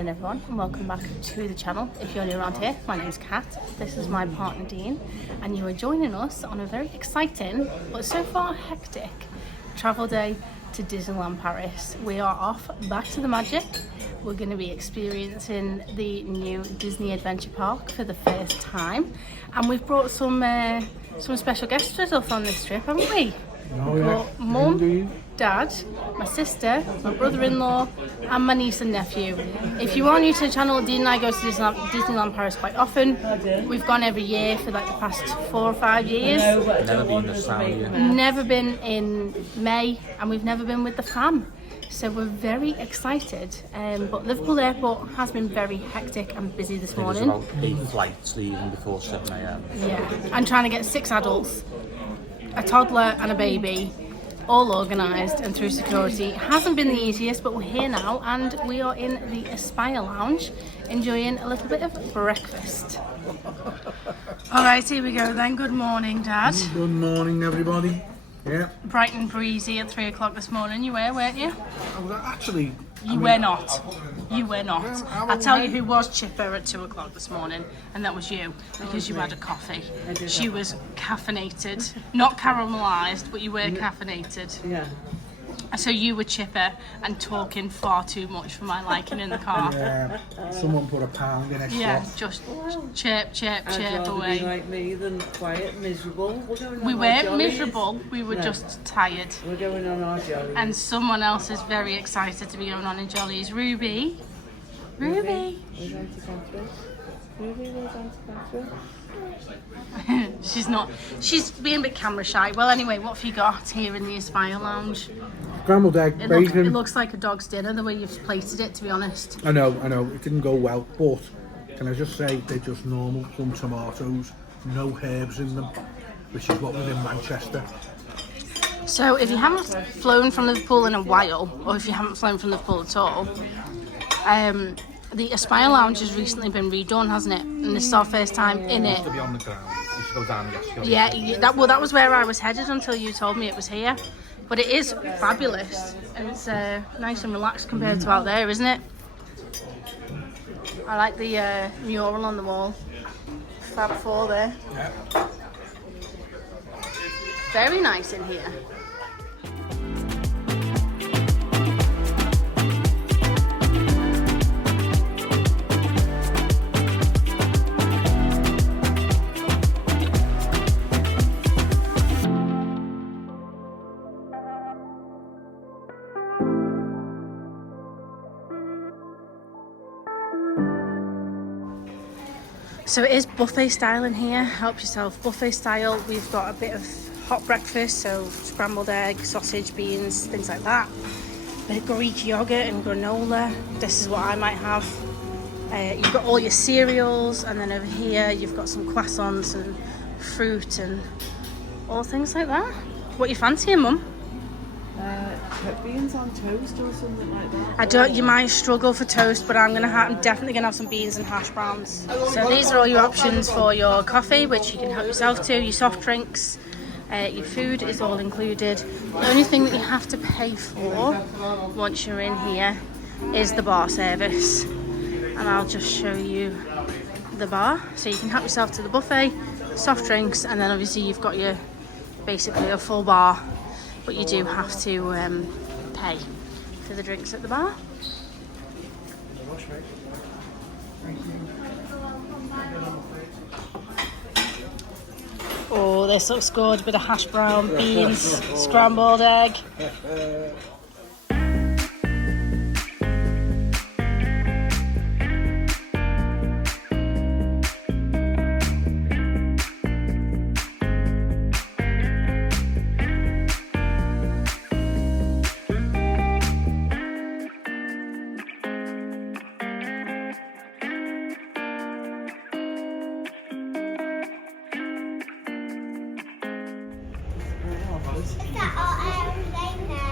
morning everyone, and welcome back to the channel. If you're new around here, my name's Kat, this is my partner Dean, and you are joining us on a very exciting but so far hectic travel day to Disneyland Paris. We are off back to the magic. We're going to be experiencing the new Disney Adventure Park for the first time, and we've brought some special guests with us on this trip, haven't we? Oh, yeah. Mum, Dad, my sister, my brother-in-law and my niece and nephew. If you are new to the channel, Dean and I go to Disneyland Paris quite often. We've gone every year for like the past 4 or 5 years. Never been this time of year. Never been in May, and we've never been with the fam. So we're very excited, but Liverpool airport has been very hectic and busy this morning. There's about 8 flights leaving before 7 AM. Yeah, and trying to get 6 adults, a toddler and a baby, all organised and through security. It hasn't been the easiest, but we're here now and we are in the Aspire Lounge enjoying a little bit of breakfast. Alright, here we go then. Good morning, Dad. Good morning, everybody. Yeah. Bright and breezy at 3 o'clock this morning. You were, weren't you? I was actually... You were not. You were not. I'll tell you who was chipper at 2 o'clock this morning, and that was you, because you had a coffee. She was caffeinated, not caramelised, but you were caffeinated. Yeah. So you were chipper and talking far too much for my liking in the car. Yeah. Someone put a pound in extra. Yeah, just chirp, chirp, I'd chirp rather away. be like me than quiet, miserable. We weren't miserable, we were just tired. We're going on our jollies. And someone else is very excited to be going on in Jollies. Ruby. Ruby. We're going to Catherine. Ruby, we're going to Catherine. She's being a bit camera shy. Well, anyway, what have you got here in the Aspire Lounge? Scrambled egg, bacon. It looks like a dog's dinner the way you've plated it, to be honest. I know, it didn't go well, but can I just say they're just normal, some tomatoes, no herbs in them, which is what was in Manchester. So if you haven't flown from Liverpool in a while, or if you haven't flown from Liverpool at all, the Aspire Lounge has recently been redone, hasn't it? And this is our first time in it. To be on the ground, you should go down the Yeah, that was where I was headed until you told me it was here. But it is fabulous, and it's nice and relaxed compared to out there, isn't it? I like the mural on the wall. Fab 4 there. Yeah. Very nice in here. So it is buffet style in here. Help yourself, buffet style. We've got a bit of hot breakfast, so scrambled egg, sausage, beans, things like that. A bit of Greek yogurt and granola. This is what I might have. You've got all your cereals, and then over here you've got some croissants and fruit and all things like that. What you fancying, Mum? Beans on toast or something like that. You might struggle for toast, but I'm definitely gonna have some beans and hash browns. So these are all your options for your coffee, which you can help yourself to, your soft drinks, your food is all included. The only thing that you have to pay for once you're in here is the bar service. And I'll just show you the bar. So you can help yourself to the buffet, soft drinks, and then obviously you've got your basically a full bar. But you do have to pay for the drinks at the bar. Oh, this looks good. Bit of hash brown, beans, scrambled egg. Is that our airplane now?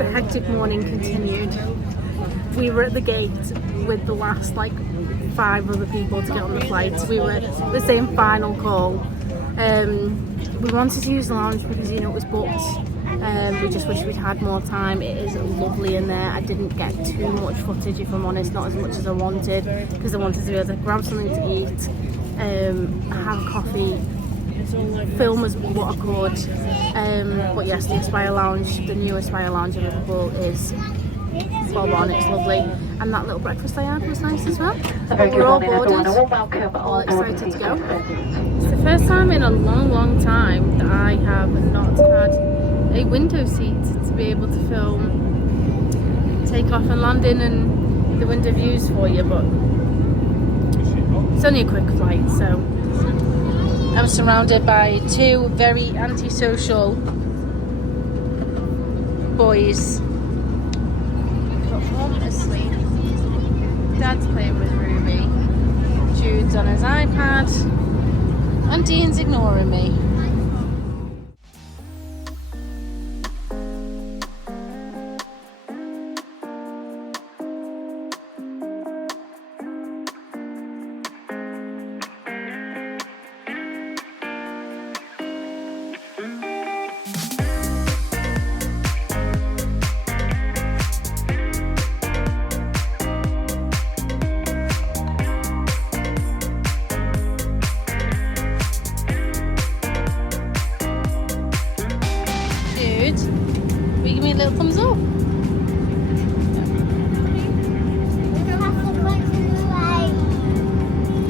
The hectic morning continued. We were at the gate with the last like 5 other people to get on the flight. We were the same final call. We wanted to use the lounge because it was booked. We just wish we'd had more time. It is lovely in there. I didn't get too much footage, if I'm honest, not as much as I wanted, because I wanted to be able to grab something to eat, have coffee, film as what I could. But yes, the Aspire Lounge, the new Aspire Lounge in Liverpool is spot on. It's lovely, and that little breakfast I had was nice as well. But we're all boarded, all excited to go. It's the first time in a long time that I have not had a window seat to be able to film takeoff and landing and the window views for you, but it's only a quick flight, so I'm surrounded by 2 very antisocial boys. Got one asleep, Dad's playing with Ruby, Jude's on his iPad, and Dean's ignoring me. Will you give me a little thumbs up?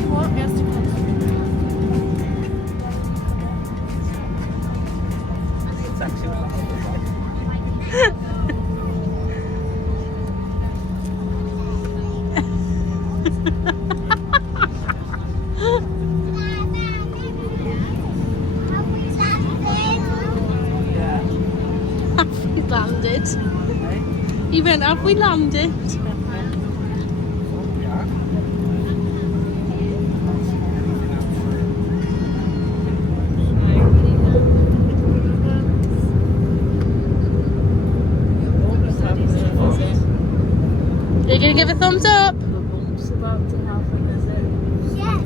What? Yes, landed. He went, have we landed? You're going to give a thumbs up? Yes.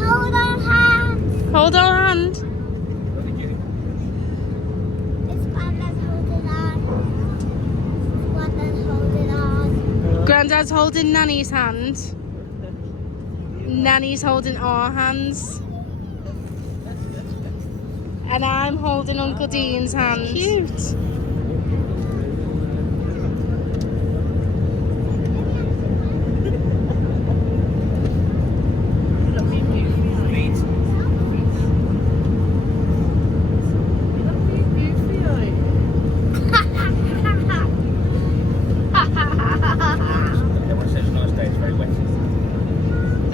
Hold on, hand. Hold on hand. This one that's holding on. One that's holding on. Grandad's holding Nanny's hand. Nanny's holding our hands. And I'm holding Uncle Dean's hand. Cute.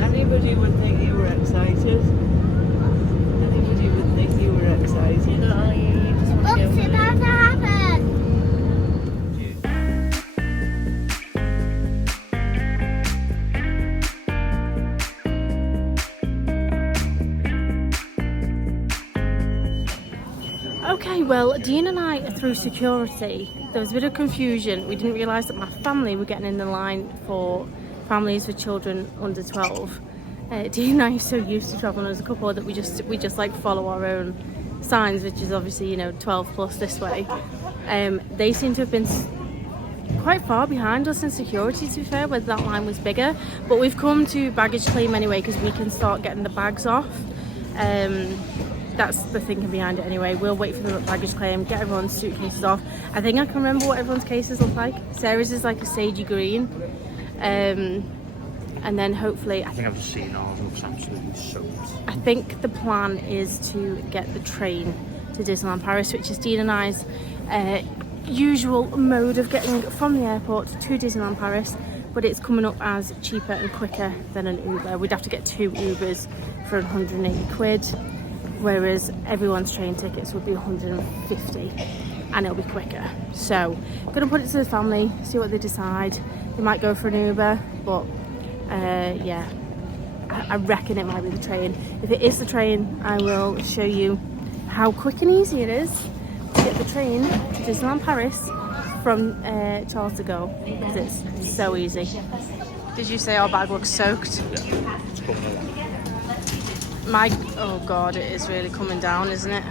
Anybody would think you were excited. Anybody would think you were excited. What's about to happen? Okay, well, Dean and I are through security. There was a bit of confusion. We didn't realise that my family were getting in the line for families with children under 12. Dean and I are so used to travelling as a couple that we just like follow our own signs, which is obviously 12 plus this way. They seem to have been quite far behind us in security, to be fair, whether that line was bigger, but we've come to baggage claim anyway because we can start getting the bags off. That's the thinking behind it anyway. We'll wait for them at baggage claim, get everyone's suitcases off. I think I can remember what everyone's cases look like. Sarah's is like a sagey green. And then hopefully, I think I've just seen ours and it's absolutely soaked. I think the plan is to get the train to Disneyland Paris, which is Dean and I's usual mode of getting from the airport to Disneyland Paris, but it's coming up as cheaper and quicker than an Uber. We'd have to get 2 Ubers for 180 quid, whereas everyone's train tickets would be 150 and it'll be quicker. So I'm gonna put it to the family, see what they decide. They might go for an Uber, but yeah, I reckon it might be the train. If it is the train, I will show you how quick and easy it is to get the train to Disneyland Paris from Charles de Gaulle because it's so easy. Did you say our bag looks soaked? Yeah, it's coming along. Oh god, it is really coming down, isn't it?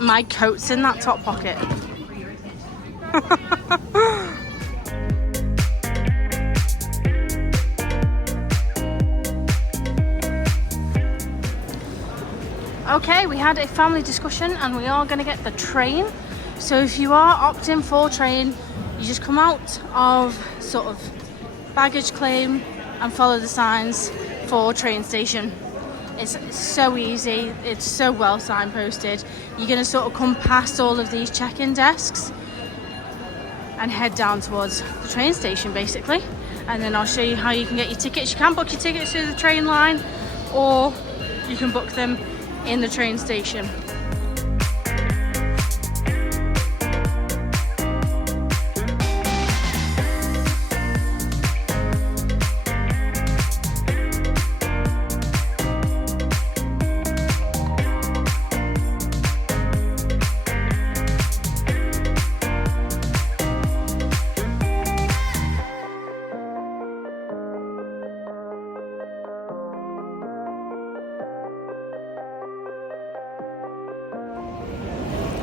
My coat's in that top pocket. Okay, we had a family discussion and we are going to get the train. So if you are opting for train, you just come out of sort of baggage claim and follow the signs for train station. It's so easy, it's so well signposted. You're going to sort of come past all of these check-in desks and head down towards the train station basically. And then I'll show you how you can get your tickets. You can book your tickets through the train line or you can book them in the train station.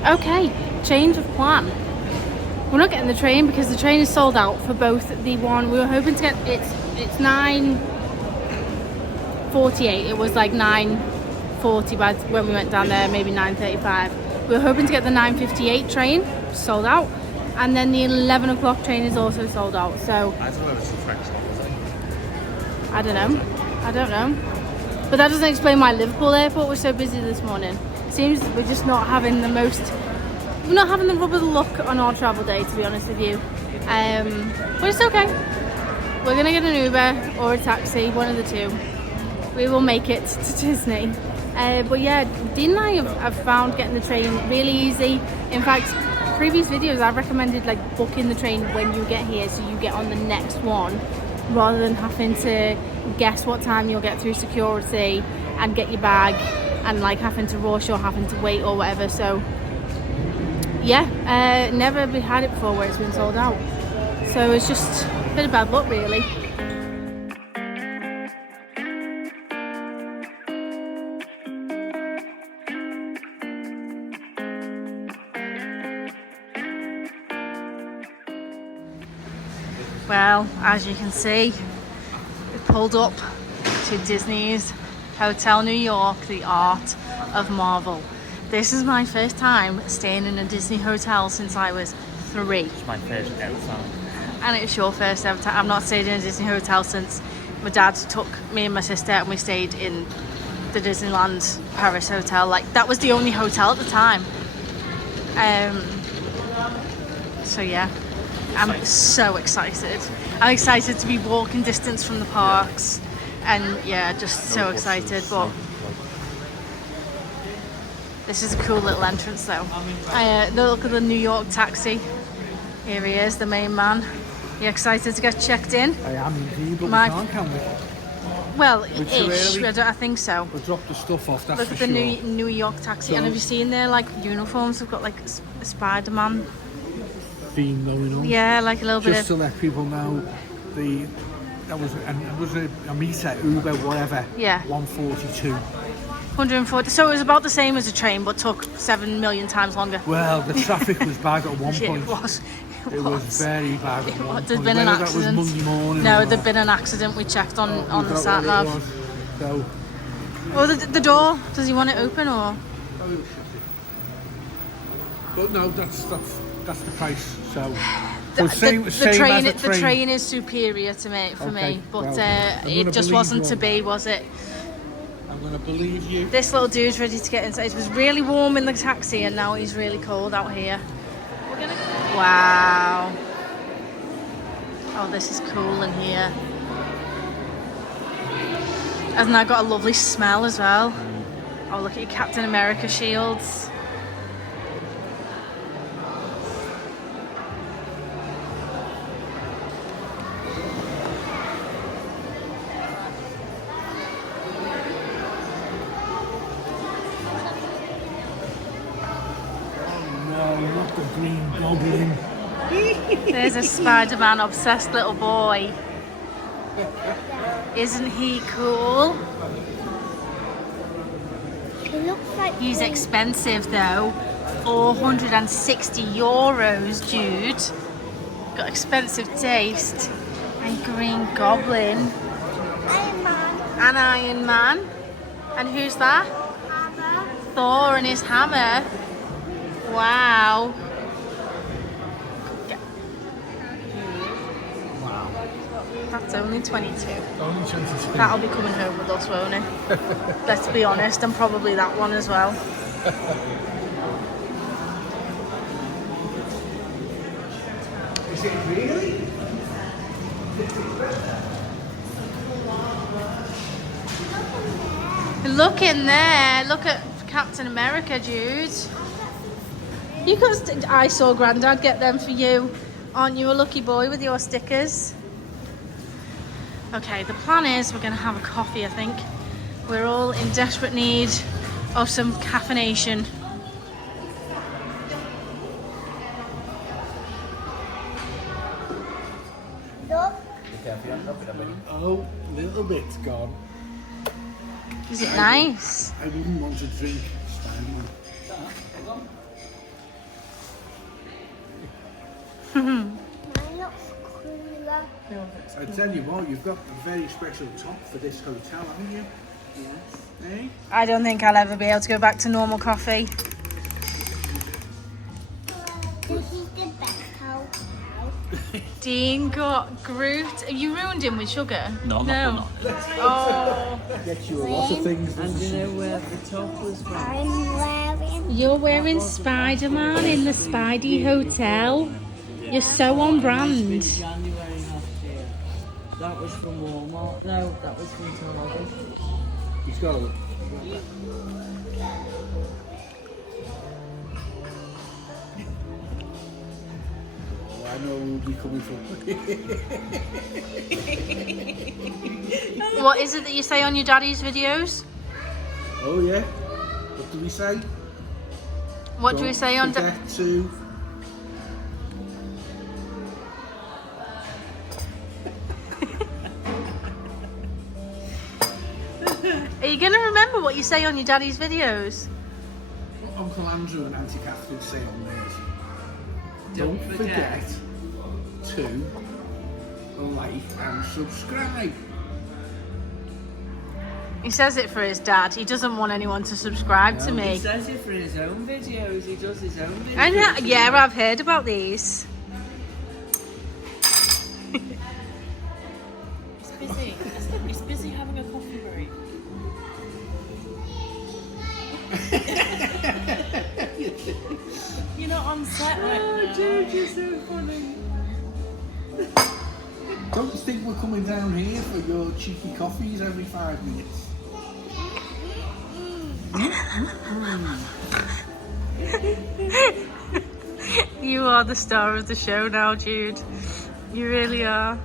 Okay, change of plan. We're not getting the train because the train is sold out for both the one we were hoping to get. It's 9:48. It was like 9:40 by when we went down there, maybe 9:35. We were hoping to get the 9:58 train, sold out, and then the 11 o'clock train is also sold out. So I thought it was the French one, was it? I don't know. But that doesn't explain why Liverpool airport was so busy this morning. Seems we're just not having the rub of the luck on our travel day, to be honest with you. But it's okay. We're gonna get an Uber or a taxi, one of the two. We will make it to Disney. But yeah, Dean and I have found getting the train really easy. In fact, previous videos I've recommended like booking the train when you get here so you get on the next one rather than having to guess what time you'll get through security and get your bag and like having to rush or having to wait or whatever. So yeah, never had it before where it's been sold out. So it's just a bit of bad luck really. Well, as you can see, we pulled up to Disney's Hotel New York, the Art of Marvel. This is my first time staying in a Disney hotel since I was 3. It's my first ever time. And it's your first ever time. I've not stayed in a Disney hotel since my dad took me and my sister and we stayed in the Disneyland Paris hotel. Like, that was the only hotel at the time. So yeah, I'm so excited. I'm excited to be walking distance from the parks. And yeah, just so excited. But this is a cool little entrance though. Look at the New York taxi. Here he is, the main man. You excited to get checked in? I am indeed, but we can't we? Well, ish. I think so. We'll drop the stuff off, that's Look for at the sure. New York taxi. And have you seen their like uniforms? They've got like a Spider-Man Theme going on. Yeah, like a little bit Just to let people know, that was a meter, Uber, whatever. Yeah. 142. 140. So it was about the same as a train, but took 7 million times longer. Well, the traffic was bad at one Yeah, point. it was. It was very bad at one There'd point. been an Whether accident. That was Monday morning. No, or there'd been an accident. We checked on the sat what it nav. was. So, Oh, the door. Does he want it open or? but no, that's the price. So, The same as a train is superior to me for me, but well, I'm it gonna just believe wasn't you to on be, was it? I'm going to believe you. This little dude's ready to get inside. It was really warm in the taxi, and now he's really cold out here. Wow. Oh, this is cool in here. Hasn't that got a lovely smell as well? Oh, look at your Captain America shields. look, the green goblin. There's a Spider-Man obsessed little boy. Isn't he cool? It looks like He's expensive though. 460 euros, dude. Got expensive taste. And Green Goblin. Iron Man. And Iron Man. And who's that? Hammer. Thor and his hammer. Wow. Wow. That's only 22. Only 22. That'll be coming home with us, won't it? Let's be honest, and probably that one as well. Is it really? Look in there. Look at Captain America, dude. You got. I saw Grandad get them for you. Aren't you a lucky boy with your stickers? Okay, the plan is we're going to have a coffee, I think. We're all in desperate need of some caffeination. Look. Oh, a little bit gone. Is it nice? I wouldn't want to drink Spider-Man. Mine looks cooler. I tell you what, you've got a very special top for this hotel, haven't you? Yes. Eh? I don't think I'll ever be able to go back to normal coffee. This is the best hotel. Dean got Groot. Have you ruined him with sugar? No, not. Oh. Get you a lot of things. And you know where the top was from? I'm wearing. You're wearing Spider-Man in the Spidey Hotel. You're so on brand. January last year. That was from Walmart. No, that was from Tel Aviv. He's got a... I know we'll be coming from. What is it that you say on your daddy's videos? Oh yeah. What do we say? What do we say on Don't forget to... Are you going to remember what you say on your daddy's videos? What Uncle Andrew and Auntie Catherine say on theirs. Don't forget to like and subscribe. He says it for his dad. He doesn't want anyone to subscribe to He me. says it for his own videos. He does his own videos. And yeah, I've heard about these. He's busy. He's busy having a coffee break. You're not on set right now. Dude, you're so funny. Don't you think we're coming down here for your cheeky coffees every 5 minutes? You are the star of the show now, Jude. You really are.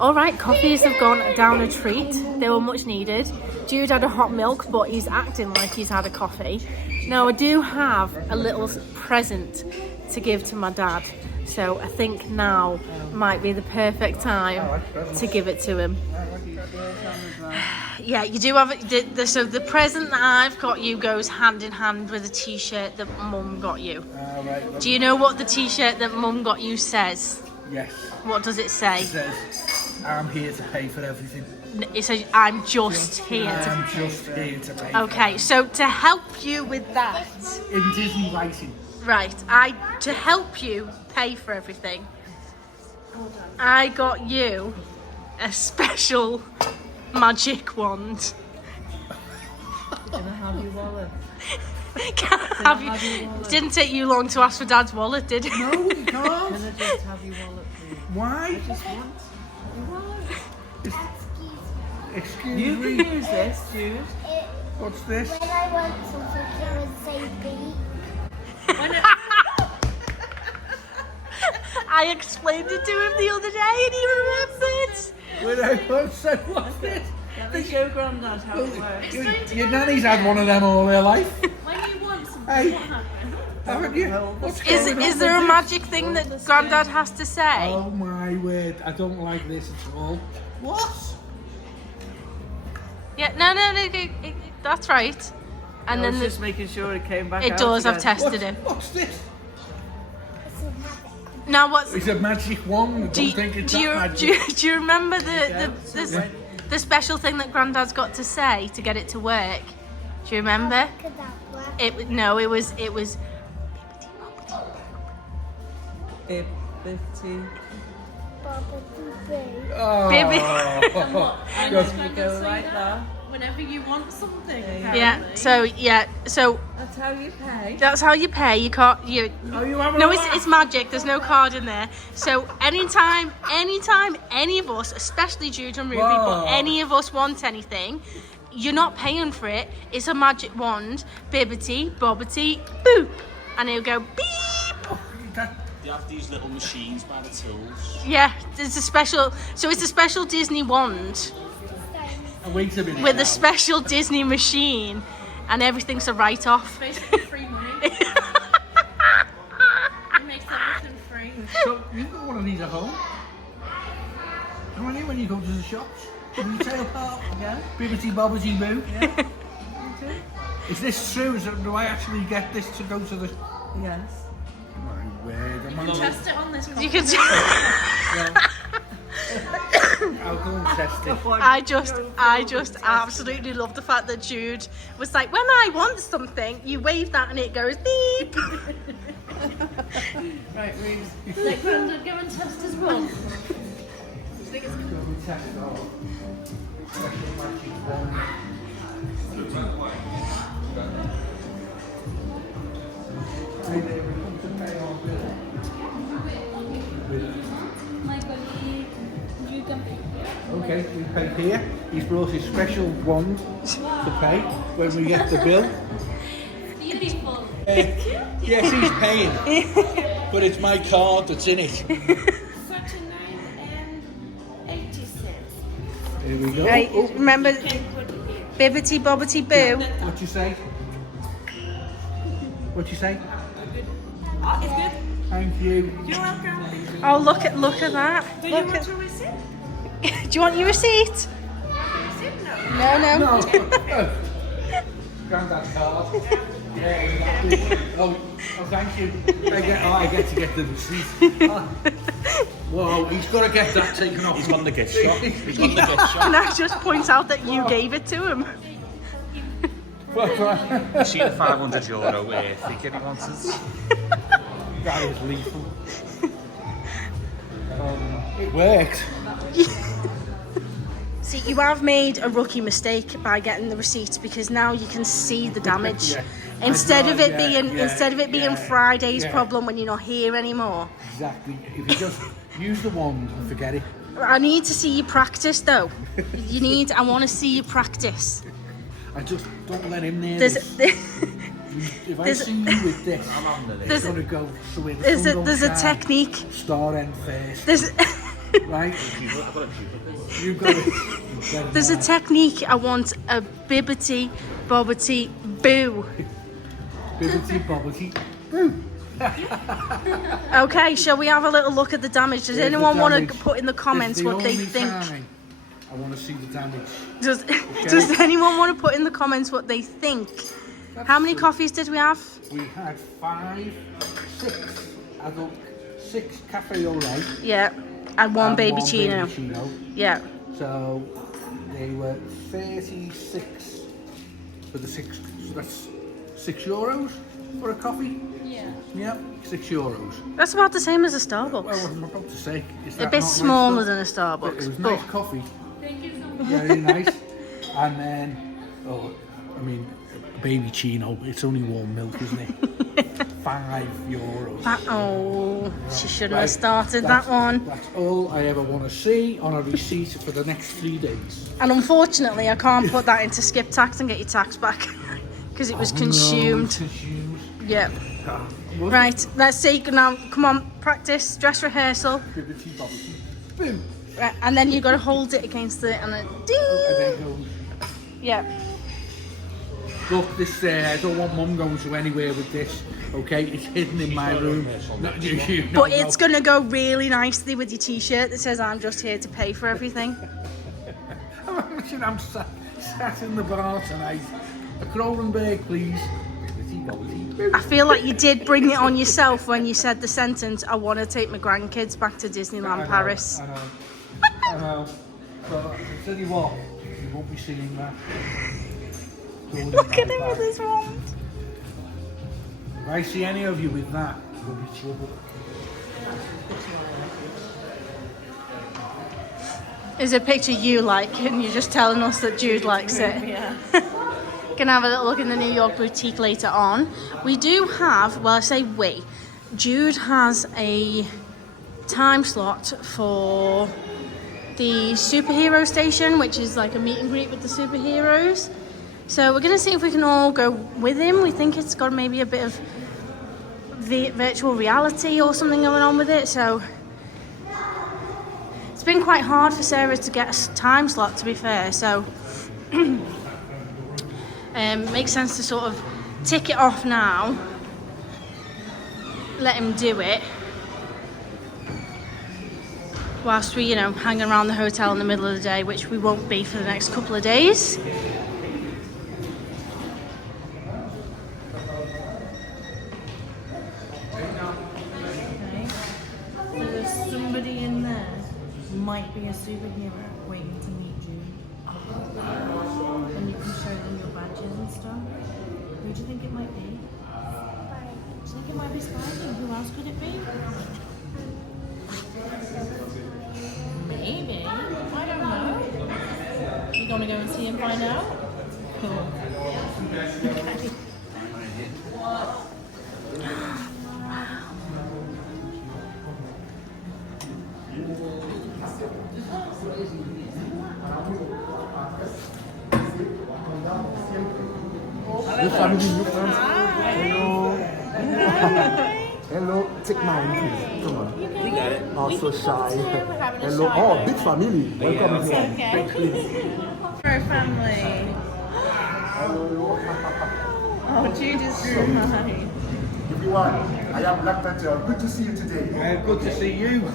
Alright, coffees have gone down a treat. They were much needed. Jude had a hot milk, but he's acting like he's had a coffee. Now, I do have a little present to give to my dad. So I think now might be the perfect time to give it to him. Yeah, you do have it. So the present that I've got you goes hand in hand with a t-shirt that Mum got you. Right, Do you know what the t-shirt that Mum got you says? yes. What does it say? It says, I'm here to pay for everything. It says, I'm just here to... I'm just here to pay for Okay, so to help you with that, in Disney writing. right, to help you pay for everything, I got you a special magic wand. Can I have your wallet? Can I have you? It didn't take you long to ask for Dad's wallet, did it? No, you Can can't. I just have your wallet, please? Why? Just want your wallet. Excuse You me. can use this, Jude. What's this? When I want something, I would say B. I explained it to him the other day and he remembered. When I once said, what's this? Let me show Grandad how it works. Your nanny's had one of them all her life. When you want something, Hey, haven't you? What's going Is on there a with magic thing that Grandad has to say? Oh my word, I don't like this at all. What? Yeah, no, that's right. And I then was just making sure it came back it out does. I've again. tested it. What's this? It's a magic. Now what's It's a magic wand. I do don't think it's you, that do magic. you, do you remember the special thing that Grandad's got to say to get it to work? Do you remember? Cadabra. It was Bibbity. Bobbity Oh. Bibi. And Does it's you going go to say like that that? whenever you want something. Yeah. apparently. So That's how you pay. that's how you pay. You can't. Oh, you haven't No, a it's laugh? magic. There's no card in there. So anytime any of us, especially Jude and Ruby, but Whoa. any of us want anything, you're not paying for it. It's a magic wand. Bibbity, bobbity, boop, and it'll go beep. Oh, that- They have these little machines by the tills. Yeah, it's a special. So it's a special Disney wand Wait a minute. with now. a special Disney machine, and everything's a write-off. Basically free money. It makes everything free. So you've got one of these at home. How many when you go to the shops? Retail part? Yeah. Bibbity bobbity boo? Yeah. Is this true? Do I actually get this to go to the... Yes. My word. I'm on Test it on this You can. I'll go and test it. I just absolutely love the fact that Jude was like, when I want something, you wave that and it goes beep. Right, Reeves. Let Grandad go and test his one. Go and test it all. Special magic wand. Hey there, we come to pay our bill. Okay, we pay here. He's brought his special wand to pay when we get the bill. Beautiful. Yes, he's paying, but it's my card that's in it. 39.86. Here we go. Right, Oh, remember Bibbity Bobbity Boo? what you say? What you say? It's good. Thank you. You're welcome. Oh, look at that. Do you Look want at, a receipt? do you want your receipt? No. No. Granddad's card. Yeah, exactly. Oh, thank you. I get to get the receipt. Whoa, he's got to get that taken off. He's got the gift shop. He's got the gift shop. Can I just point out that you gave it to him? You see the €500 figure he wants us. That is lethal. It worked. See, you have made a rookie mistake by getting the receipt because now you can see the damage. Yeah. Instead of it Yeah, being yeah, Friday's yeah. problem when you're not here anymore. Exactly. If you just use the wand and forget it. I need to see you practice though. I want to see you practice. I just don't let him near There's, this. If I there's- see you with this, there's, it's got to go so where the there's sun a, don't there's a shine. technique. Star end first, There's right? You've got it. there's a technique. I want a bibbity bobbity boo. Bibbity bobbity. Boo. Okay, shall we have a little look at the damage? Does Here's the anyone want to damage. put in the comments It's the what they only think? time I want to see the damage. Does anyone want to put in the comments what they think? How many coffees did we have? We had 6 adult, 6 cafe au lait. Yeah, and one and baby one chino. baby chino. Yeah. So they were 36 for the 6. So that's €6 for a coffee. Yeah. Yeah, €6. That's about the same as a Starbucks. Well, I'm about to say, is A that bit not smaller nice than a stuff? It Starbucks, was but nice coffee, Thank you so much. very nice. And then, I mean, baby chino. It's only warm milk, isn't it? €5. She shouldn't have Right, started that's- that one. That's all I ever want to see on a receipt for the next 3 days. And unfortunately, I can't put that into skip tax and get your tax back because it was consumed. No, consumed. Yeah. Ah, was Right, let's see now. Come on, practice, dress rehearsal. it? Bibbity bobbity. Boom. Right, and then you've got to hold it against it and then And ding. then goes. Yeah. Look, this I don't want Mum going to anywhere with this. Okay, it's hidden in my room. But it's gonna go really nicely with your t-shirt that says I'm just here to pay for everything. I'm sat in the bar tonight. A Kronenberg, please. I feel like you did bring it on yourself when you said the sentence, I want to take my grandkids back to Disneyland Paris. I know. But I tell you what, you won't be seeing that. Look at him with his wand. If I see any of you with that, you'll be trouble. Is a picture you like and you're just telling us that Jude likes it? Yeah. Gonna have a little look in the New York boutique later on. We do have, well I say we, Jude has a time slot for the superhero station, which is like a meet and greet with the superheroes. So we're gonna see if we can all go with him. We think it's got maybe a bit of virtual reality or something going on with it. So it's been quite hard for Sarah to get a time slot, to be fair. So makes sense to sort of tick it off now, let him do it, whilst we, hang around the hotel in the middle of the day, which we won't be for the next couple of days. So there's somebody in there who might be a superhero waiting to meet you. And you can show them your badges and stuff. Who do you think it might be? Do you think it might be Spidey? Who else could it be? Maybe. I don't know. You gonna go and see and find out? Cool. Okay. The family look Hello. Hello. Take mine, please. Come on. We got it. Oh, so shy. Hello. Oh, big family. Welcome here. Please. For our family. Oh, Jude is so nice. Everyone, I am Black Panther. Good to see you today. Good to see you.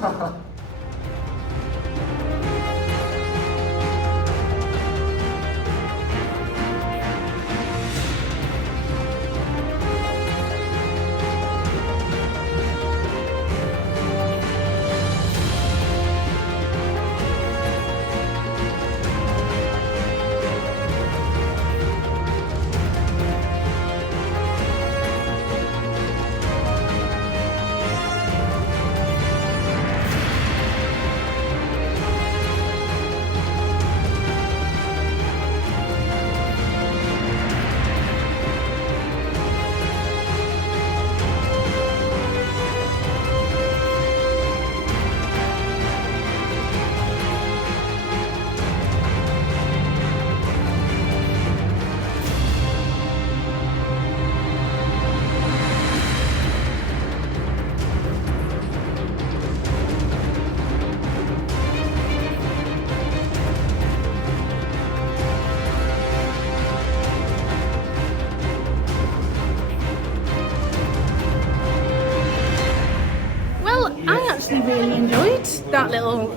Really enjoyed that little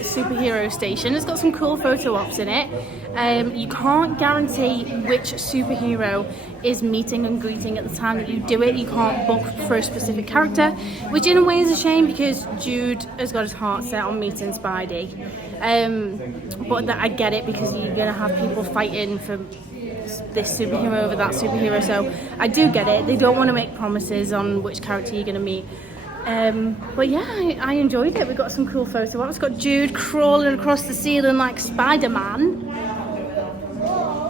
superhero station. It's got some cool photo ops in it. You can't guarantee which superhero is meeting and greeting at the time that you do it. You can't book for a specific character, which in a way is a shame because Jude has got his heart set on meeting Spidey. But I get it because you're gonna have people fighting for this superhero over that superhero, so I do get it. They don't want to make promises on which character you're gonna meet. But yeah, I enjoyed it. We got some cool photo ops. Got Jude crawling across the ceiling like Spider-Man.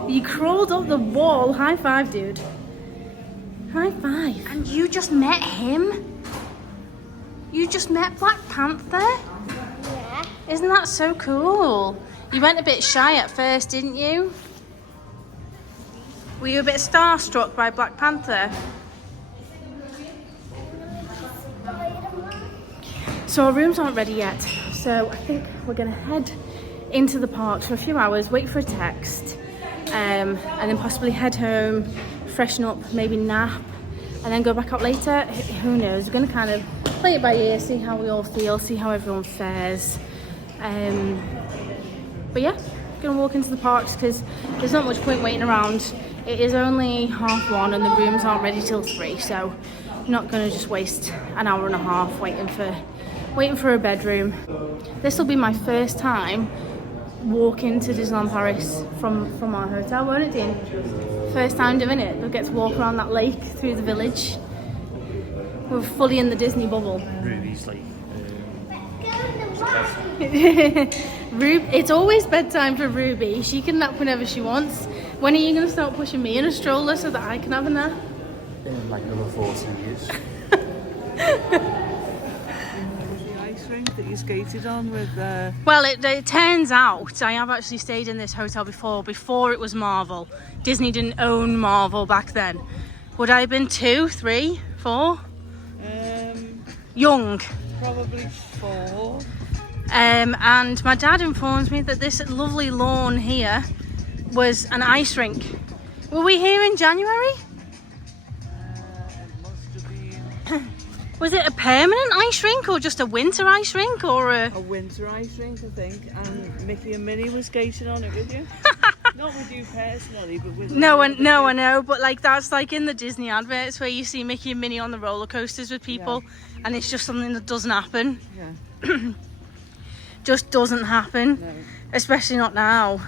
You crawled up the wall. High five, dude. High five. And you just met him? You just met Black Panther? Yeah. Isn't that so cool? You went a bit shy at first, didn't you? Were you a bit starstruck by Black Panther? So our rooms aren't ready yet, so I think we're gonna head into the park for a few hours, wait for a text, and then possibly head home, freshen up, maybe nap, and then go back out later. Who knows? We're going to kind of play it by ear, see how we all feel, see how everyone fares. But yeah, going to walk into the parks because there's not much point waiting around. It is only 1:30 and the rooms aren't ready till 3, so I'm not going to just waste an hour and a half waiting for a bedroom. This will be my first time walking to Disneyland Paris from our hotel, won't it, Dean? First time doing it. We'll get to walk around that lake through the village. We're fully in the Disney bubble. Ruby's like, It's always bedtime for Ruby. She can nap whenever she wants. When are you going to start pushing me in a stroller so that I can have a nap? In like another 14 years. Rink that you skated on with Well, it turns out I have actually stayed in this hotel before it was Marvel. Disney didn't own Marvel back then. Would I have been 2, 3, 4? Young. probably 4. And my dad informs me that this lovely lawn here was an ice rink. Were we here in January? It must have been Was it a permanent ice rink or just a winter ice rink or a... a winter ice rink, I think, and Mickey and Minnie were skating on it with you. Not with you personally, but with No, I know, but like that's like in the Disney adverts where you see Mickey and Minnie on the roller coasters with people, and it's just something that doesn't happen. Yeah. Just doesn't happen, No. especially not now.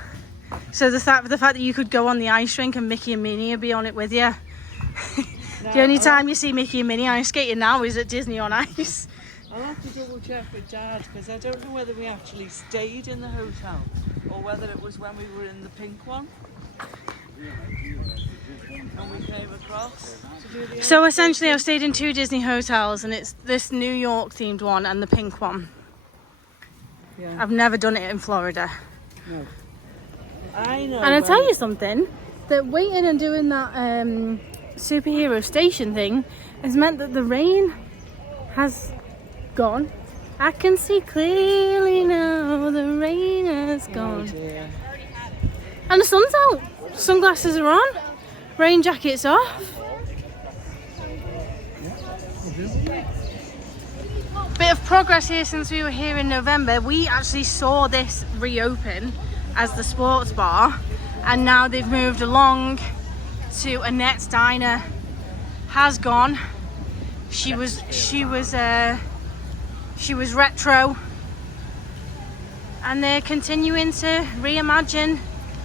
So the fact that you could go on the ice rink and Mickey and Minnie would be on it with you. The only time you see Mickey and Minnie ice skating now is at Disney on Ice. I'll have to double check with Dad because I don't know whether we actually stayed in the hotel or whether it was when we were in the pink one. And we came across to do the So essentially I've stayed in 2 Disney hotels, and it's this New York themed one and the pink one. Yeah. I've never done it in Florida. No. I know. And I'll tell you something, that waiting and doing that superhero station thing has meant that the rain has gone. I can see clearly now, the rain has gone. Dear. And the sun's out. Sunglasses are on. Rain jackets off. Bit of progress here since we were here in November. We actually saw this reopen as the sports bar, and now they've moved along to Annette's Diner. Has gone. She was retro, and they're continuing to reimagine.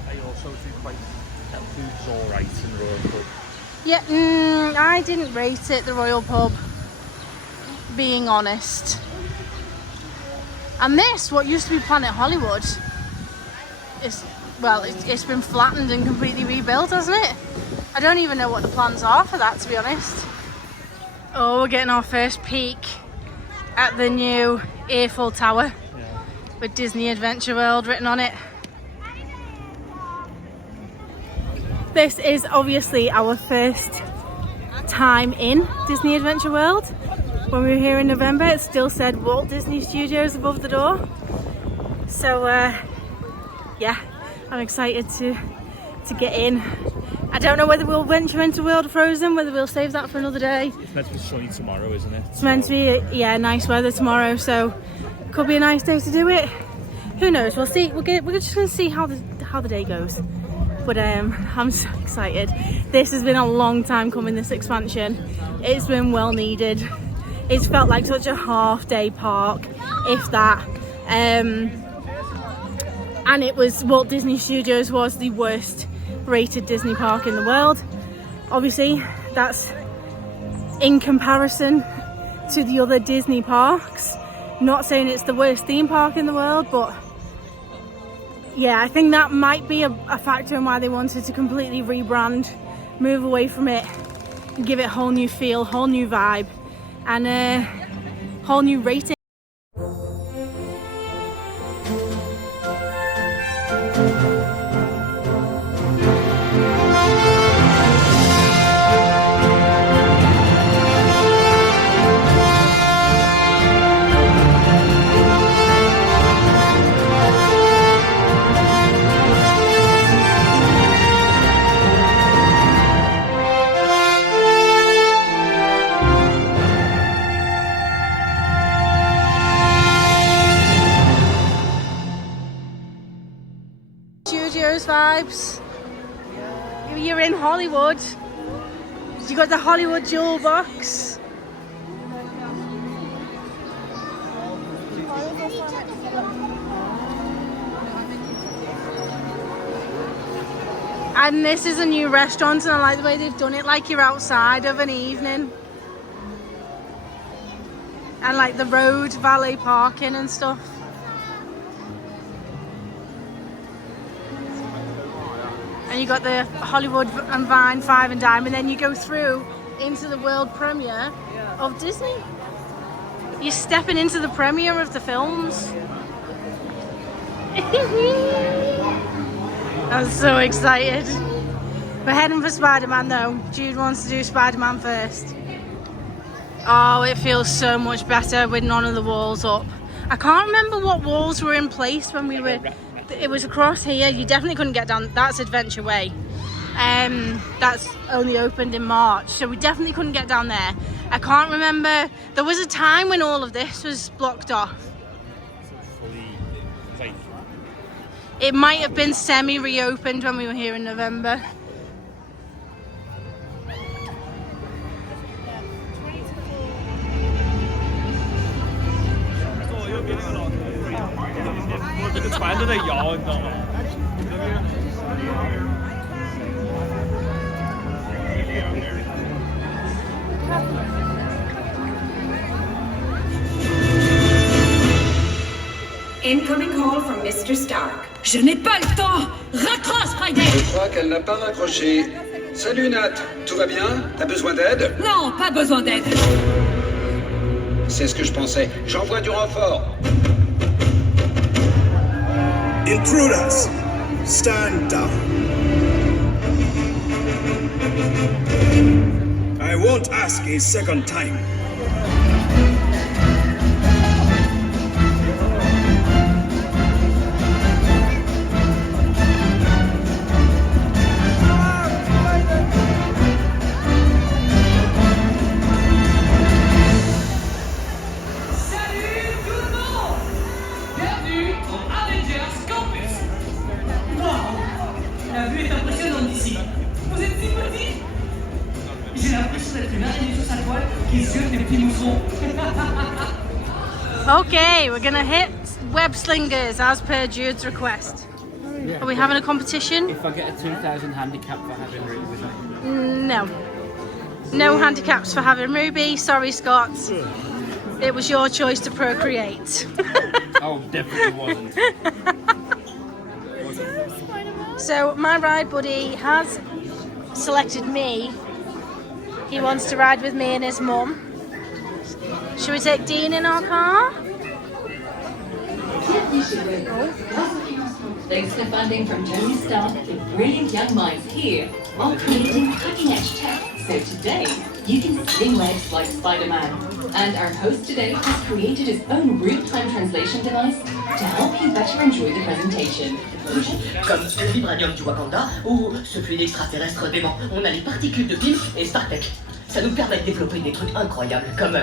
I also do quite that food's alright in the Royal Pub. Yeah, I didn't rate it, the Royal Pub, being honest. And this, what used to be Planet Hollywood, it's been flattened and completely rebuilt, hasn't it? I don't even know what the plans are for that, to be honest. Oh, we're getting our first peek at the new Eiffel Tower with Disney Adventure World written on it. This is obviously our first time in Disney Adventure World. When we were here in November, it still said Walt Disney Studios above the door. So yeah, I'm excited to get in. I don't know whether we'll venture into World of Frozen, whether we'll save that for another day. It's meant to be sunny tomorrow, isn't it? It's meant to be, nice weather tomorrow, so could be a nice day to do it. Who knows? We'll see. We're just going to see how the day goes. But I'm so excited. This has been a long time coming, this expansion. It's been well needed. It's felt like such a half-day park, if that. And it was, Walt Disney Studios was the worst rated Disney park in the world. Obviously, that's in comparison to the other Disney parks. Not saying it's the worst theme park in the world, but yeah, I think that might be a factor in why they wanted to completely rebrand, move away from it, and give it a whole new feel, whole new vibe, and a whole new rating. house. You're in Hollywood. You got the Hollywood jewel box. And this is a new restaurant, and I like the way they've done it, like you're outside of an evening. And like the road valet parking and stuff. And you got the Hollywood and Vine 5 and Dime, and then you go through into the world premiere of Disney. You're stepping into the premiere of the films. I'm so excited. We're heading for Spider-Man though. Jude wants to do Spider-Man first. Oh, it feels so much better with none of the walls up. I can't remember what walls were in place when we were... It was across here. You definitely couldn't get down. That's Adventure Way. That's only opened in March, so we definitely couldn't get down there. I can't remember. There was a time when all of this was blocked off. It might have been semi-reopened when we were here in November. Incoming call from Mr. Stark. Je n'ai pas le temps. Raccroche, Friday. Je crois qu'elle n'a pas raccroché. Salut Nat, tout va bien? T'as besoin d'aide? Non, pas besoin d'aide. C'est ce que je pensais. J'envoie du renfort. Intruders, stand down. I won't ask a second time. La vue est impressionnante d'ici. Vous êtes si petit. J'ai l'impression d'être une araignée sur sa toile qui ziote des petits moucherons. Okay, we're gonna hit web slingers as per Jude's request. Are we having a competition? If I get a 2,000 handicap for having Ruby. No. No handicaps for having Ruby. Sorry, Scott. It was your choice to procreate. Oh, definitely wasn't. So my ride buddy has selected me. He wants to ride with me and his mum. Should we take Dean in our car? Thanks to funding from Tony Stark, the brilliant young minds here are creating cutting-edge tech. So today, you can sling legs like Spider-Man. And our host today has created his own real-time translation device to help you better enjoy the presentation. Comme le vibranium du Wakanda ou ce fluide extraterrestre dément. On a les particules de Pym et Star Tech. Ça nous permet de développer des trucs incroyables comme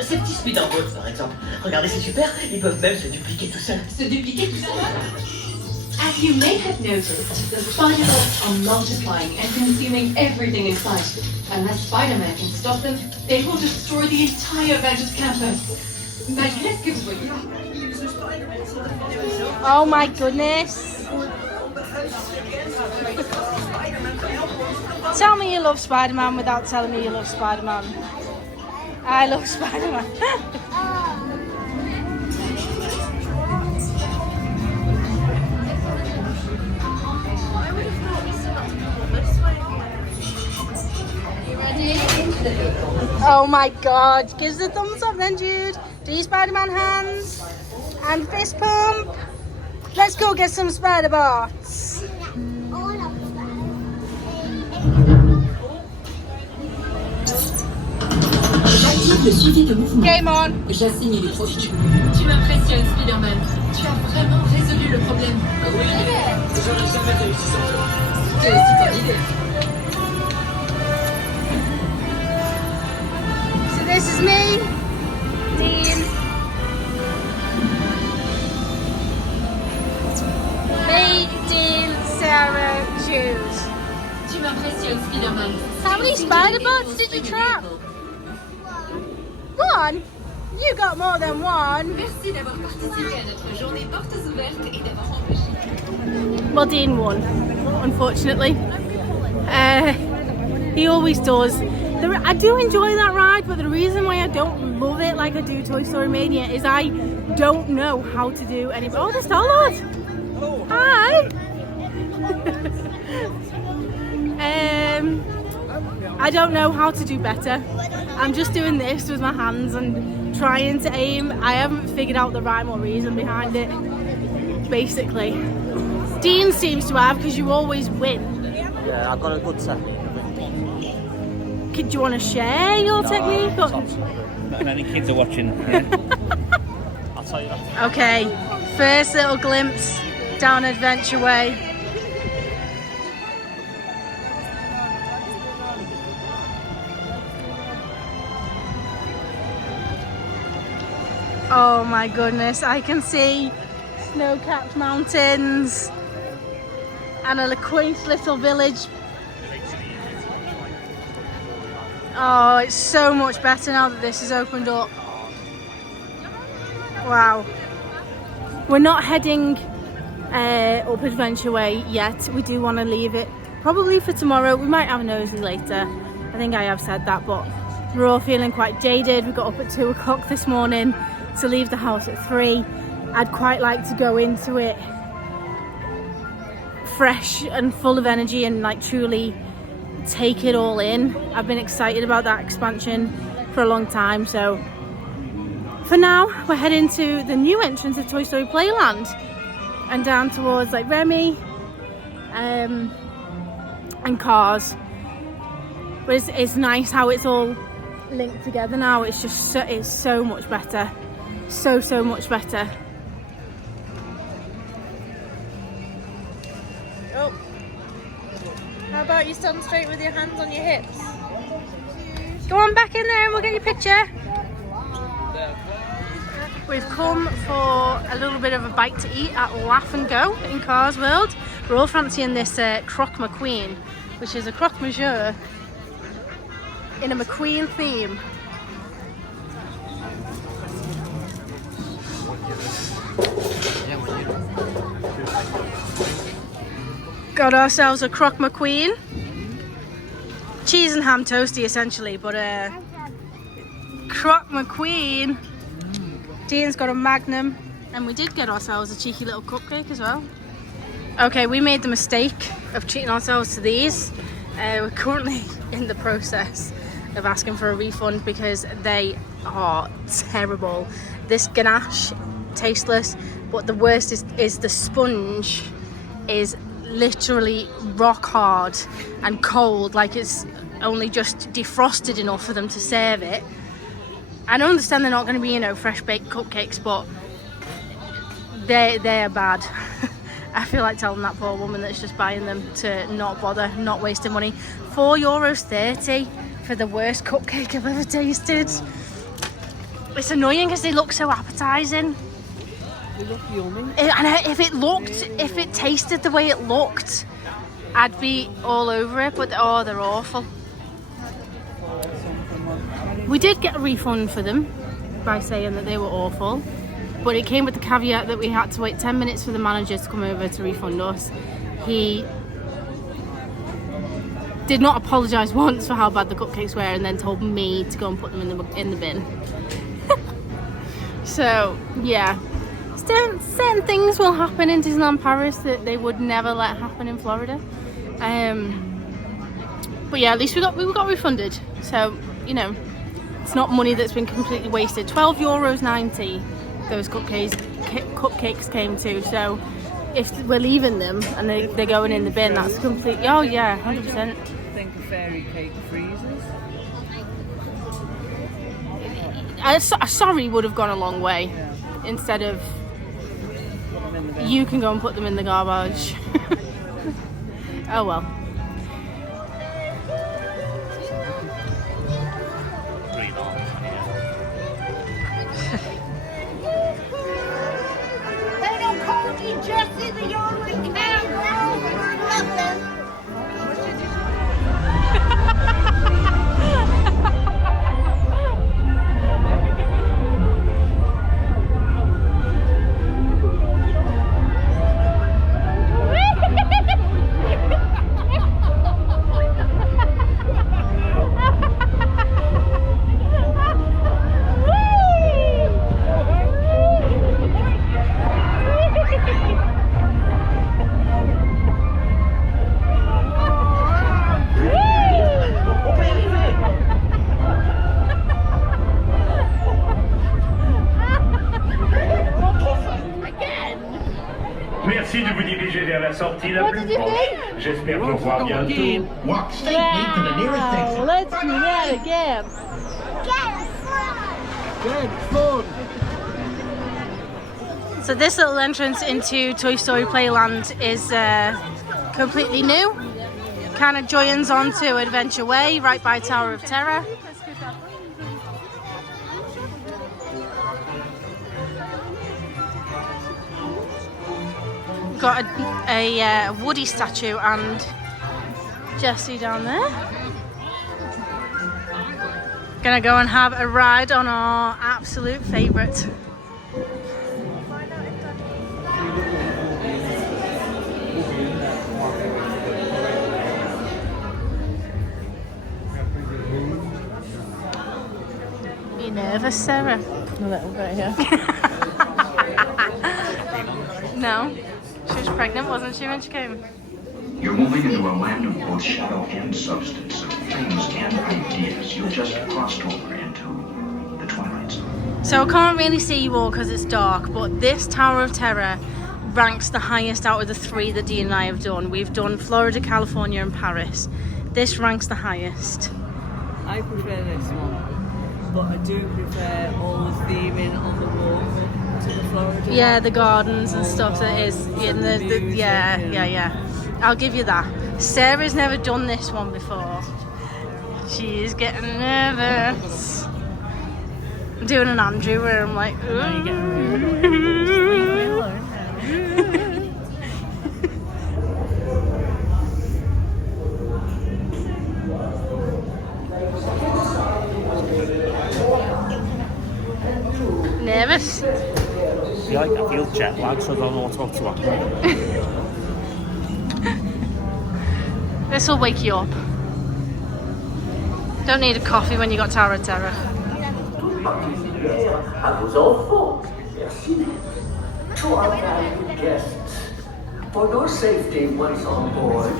ces petits speederboats par exemple. Regardez, c'est super, ils peuvent même se dupliquer tout seuls. Se dupliquer tout seul? As you may have noticed, the Spider-Bots are multiplying and consuming everything in sight. Unless Spider-Man can stop them, they will destroy the entire Avengers campus. Imaginez ce que vous voyez. Oh my goodness. Tell me you love Spider-Man without telling me you love Spider-Man. I love Spider-Man. Oh my god. Gives the thumbs up then, Jude. Do your Spider-Man hands. And fist pump. Let's go get some Spider-Bots. J'active le suivi de mouvement. Game on. J'assigne les profils. Tu m'impressionnes, Spider-Man. Tu as vraiment résolu le problème. Oui, j'aurais jamais réussi sans toi. C'était aussi ton idée. So this is me, Dean, me, Dean, Sarah, m'impressionnes, Spider-Man. How many spider bots did you trap? One? You got more than one. Merci d'avoir participé à notre journée portes ouvertes et d'avoir empêché. Well, Dean won, unfortunately. He always does. I do enjoy that ride, but the reason why I don't love it like I do Toy Story Mania is I don't know how to do any. Oh, the Star-Lord! Hi! I don't know how to do better. I'm just doing this with my hands and trying to aim. I haven't figured out the rhyme or reason behind it, basically. Dean seems to have, because you always win. Yeah, I've got a good technique. Do you want to share your technique? Or? Not many kids are watching. I'll tell you that. Okay, first little glimpse down Adventure Way. Oh my goodness, I can see snow-capped mountains and a quaint little village. Oh, it's so much better now that this has opened up. Wow. We're not heading up Adventure Way yet. We do want to leave it probably for tomorrow. We might have a nosy later. I think I have said that, but we're all feeling quite jaded. We got up at 2 o'clock this morning to leave the house at 3. I'd quite like to go into it fresh and full of energy and like truly take it all in. I've been excited about that expansion for a long time, so for now we're heading to the new entrance of Toy Story Playland and down towards like Remy and Cars. But it's nice how it's all linked together now. It's just it's so much better, so much better. Oh. How about you stand straight with your hands on your hips? Go on back in there and we'll get your picture. We've come for a little bit of a bite to eat at Laugh and Go in Cars World. We're all fancying this Croque McQueen, which is a croque monsieur in a McQueen theme. Got ourselves a croque McQueen. Cheese and ham toasty essentially, but croque McQueen. Dean's got a Magnum, and we did get ourselves a cheeky little cupcake as well. Okay, we made the mistake of treating ourselves to these. We're currently in the process of asking for a refund because they are terrible. This ganache, tasteless, but the worst is the sponge is literally rock hard and cold, like it's only just defrosted enough for them to serve it. I don't understand they're not going to be, you know, fresh baked cupcakes, but they're bad. I feel like telling that poor woman that's just buying them to not bother, not wasting money. €4.30 for the worst cupcake I've ever tasted. It's annoying because they look so appetizing. They look yummy. And if it tasted the way it looked, I'd be all over it, but oh, they're awful. We did get a refund for them by saying that they were awful, but it came with the caveat that we had to wait 10 minutes for the manager to come over to refund us. He did not apologise once for how bad the cupcakes were and then told me to go and put them in the bin. So, yeah. Certain things will happen in Disneyland Paris that they would never let happen in Florida. But yeah, at least we got refunded. So, you know, it's not money that's been completely wasted. €12.90 those cupcakes came to. So if we're leaving them and they're going in the bin, that's completely, oh yeah, 100%. Think a fairy cake freezes? A sorry would have gone a long way, instead of you can go and put them in the garbage. Oh well. They don't call me Jessie the only cow. Voici la plus proche. J'espère vous revoir bientôt. Walk safely to the nearest exit. Let's do that again. So this little entrance into Toy Story Playland is completely new. Kind of joins onto Adventure Way, right by Tower of Terror. Got a Woody statue and Jessie down there. Gonna go and have a ride on our absolute favourite. You nervous, Sarah? A little bit, yeah. No. She was pregnant, wasn't she, when she came? You're moving into a land of both shadow and substance, of things and ideas. You just crossed over into the Twilight Zone. So I can't really see you all because it's dark, but this Tower of Terror ranks the highest out of the 3 that Dean and I have done. We've done Florida, California and Paris. This ranks the highest. I prefer this one, but I do prefer all the theming on the wall to the Florida. Yeah, the gardens and stuff that is in yeah. I'll give you that. Sarah's never done this one before. She's getting nervous. I'm doing an Andrew where I'm like, ooh. Now you're getting really nervous. Leave me alone Nervous? Yeah, I feel jet lag, so I don't know what's about to happen. This will wake you up. Don't need a coffee when you got Tower of Terror. À vos enfants, merci. To our valued guests, for your safety once on board,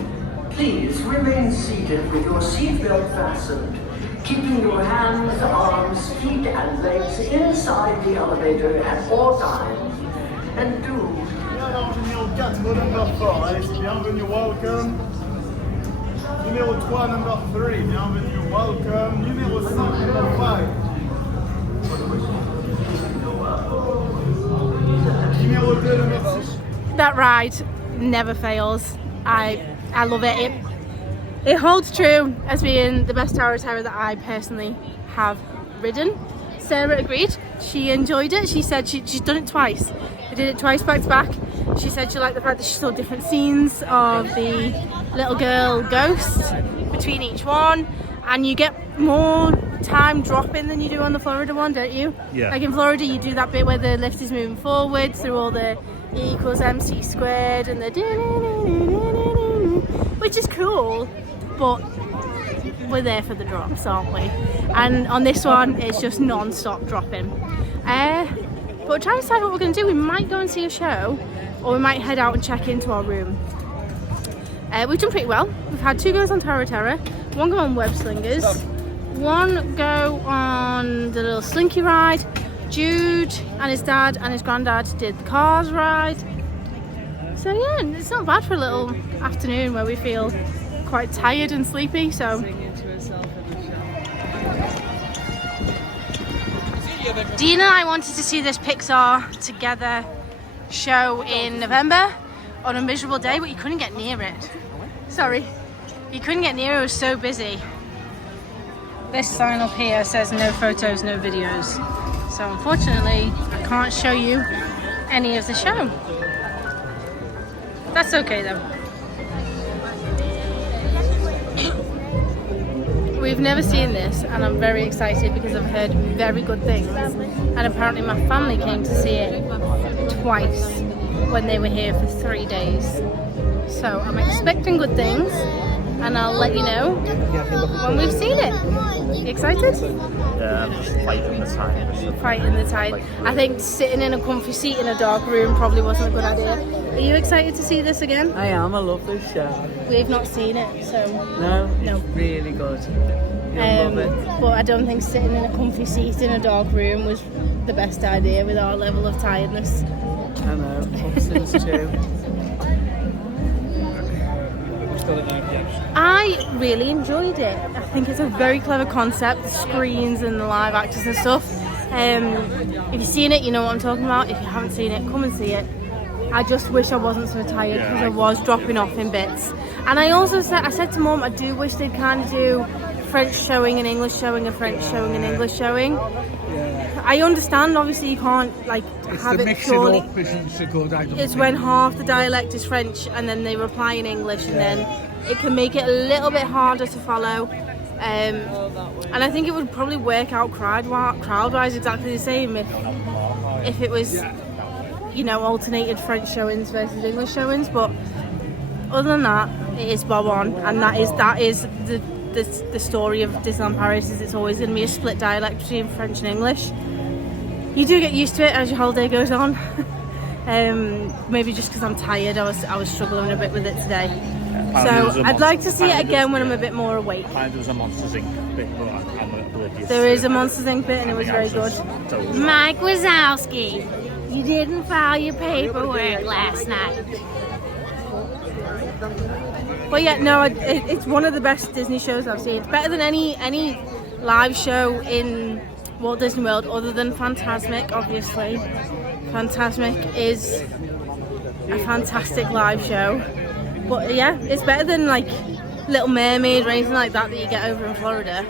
please remain seated with your seatbelt fastened, keeping your hands, arms, feet, and legs inside the elevator at all times. And do. Bienvenue au 4 number 5, bienvenue, welcome. Numéro 3, number 3, bienvenue, welcome. Numéro 5, number 5. Numéro 2, number 6. That ride never fails. I love it. It holds true as being the best Tower of Terror that I personally have ridden. Sarah agreed. She enjoyed it. She said she's done it twice. I did it twice back to back. She said she liked the fact that she saw different scenes of the little girl ghost between each one, and you get more time dropping than you do on the Florida one, don't you? Yeah. Like in Florida, you do that bit where the lift is moving forward through all the E equals MC squared and the which is cool, but we're there for the drops, aren't we? And on this one, it's just non-stop dropping. But we're trying to decide what we're going to do. We might go and see a show, or we might head out and check into our room. We've done pretty well. We've had 2 goes on Tower of Terror, 1 go on Web Slingers, 1 go on the little Slinky ride. Jude and his dad and his granddad did the Cars ride. So yeah, it's not bad for a little afternoon where we feel quite tired and sleepy. So Dean and I wanted to see this Pixar Together show in November on a miserable day, but you couldn't get near it. Sorry, you couldn't get near it, it was so busy. This sign up here says no photos, no videos. So unfortunately, I can't show you any of the show. That's okay though. We've never seen this and I'm very excited because I've heard very good things. And apparently my family came to see it twice when they were here for 3 days. So I'm expecting good things and I'll let you know when we've seen it. You excited? Fighting the tide. Fighting the tide. I think sitting in a comfy seat in a dark room probably wasn't a good idea. Are you excited to see this again? I am. I love this show. We've not seen it, so no. It's really good. You'll love it. But I don't think sitting in a comfy seat in a dark room was the best idea with our level of tiredness. I know. Opposites too. still at 9 p.m. I really enjoyed it. I think it's a very clever concept, the screens and the live actors and stuff. If you've seen it, you know what I'm talking about. If you haven't seen it, come and see it. I just wish I wasn't so tired because I was dropping off in bits. And I also said to Mum, I do wish they'd kind of do French showing and English showing and French showing and English showing. I understand, obviously you can't like have it purely. Up isn't so good, I don't It's think. when half the dialect is French and then they reply in English, and then it can make it a little bit harder to follow. And I think it would probably work out crowd-wise exactly the same if it was, you know, alternated French showings versus English showings. But other than that, it is bob on, and that is the story of Disneyland Paris. Is it's always going to be a split dialect between French and English. You do get used to it as your holiday goes on. Maybe just because I'm tired, I was struggling a bit with it today. So I'd like to see it again when I'm a bit more awake. There was a Monsters Inc. bit, but I'm oblivious. There is a Monsters Inc. bit and it was very good. Mike Wazowski, you didn't file your paperwork last night. But yeah, no, it's one of the best Disney shows I've seen. It's better than any live show in Walt Disney World other than Fantasmic, obviously. Fantasmic is a fantastic live show. But yeah, it's better than like Little Mermaid or anything like that you get over in Florida.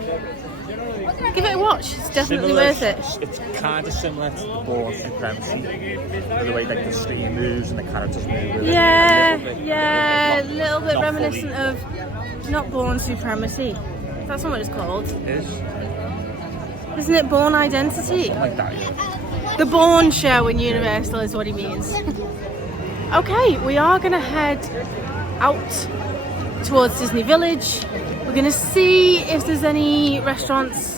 Give it a watch, it's definitely worth it. It's kind of similar to the Born Supremacy, the way like the screen moves and the characters move. Yeah, a little bit reminiscent of not Born Supremacy. That's not what it's called. It is. Isn't it Born Identity? Like that, yeah. The Born show in Universal is what he means. Okay, we are going to head out towards Disney Village. We're going to see if there's any restaurants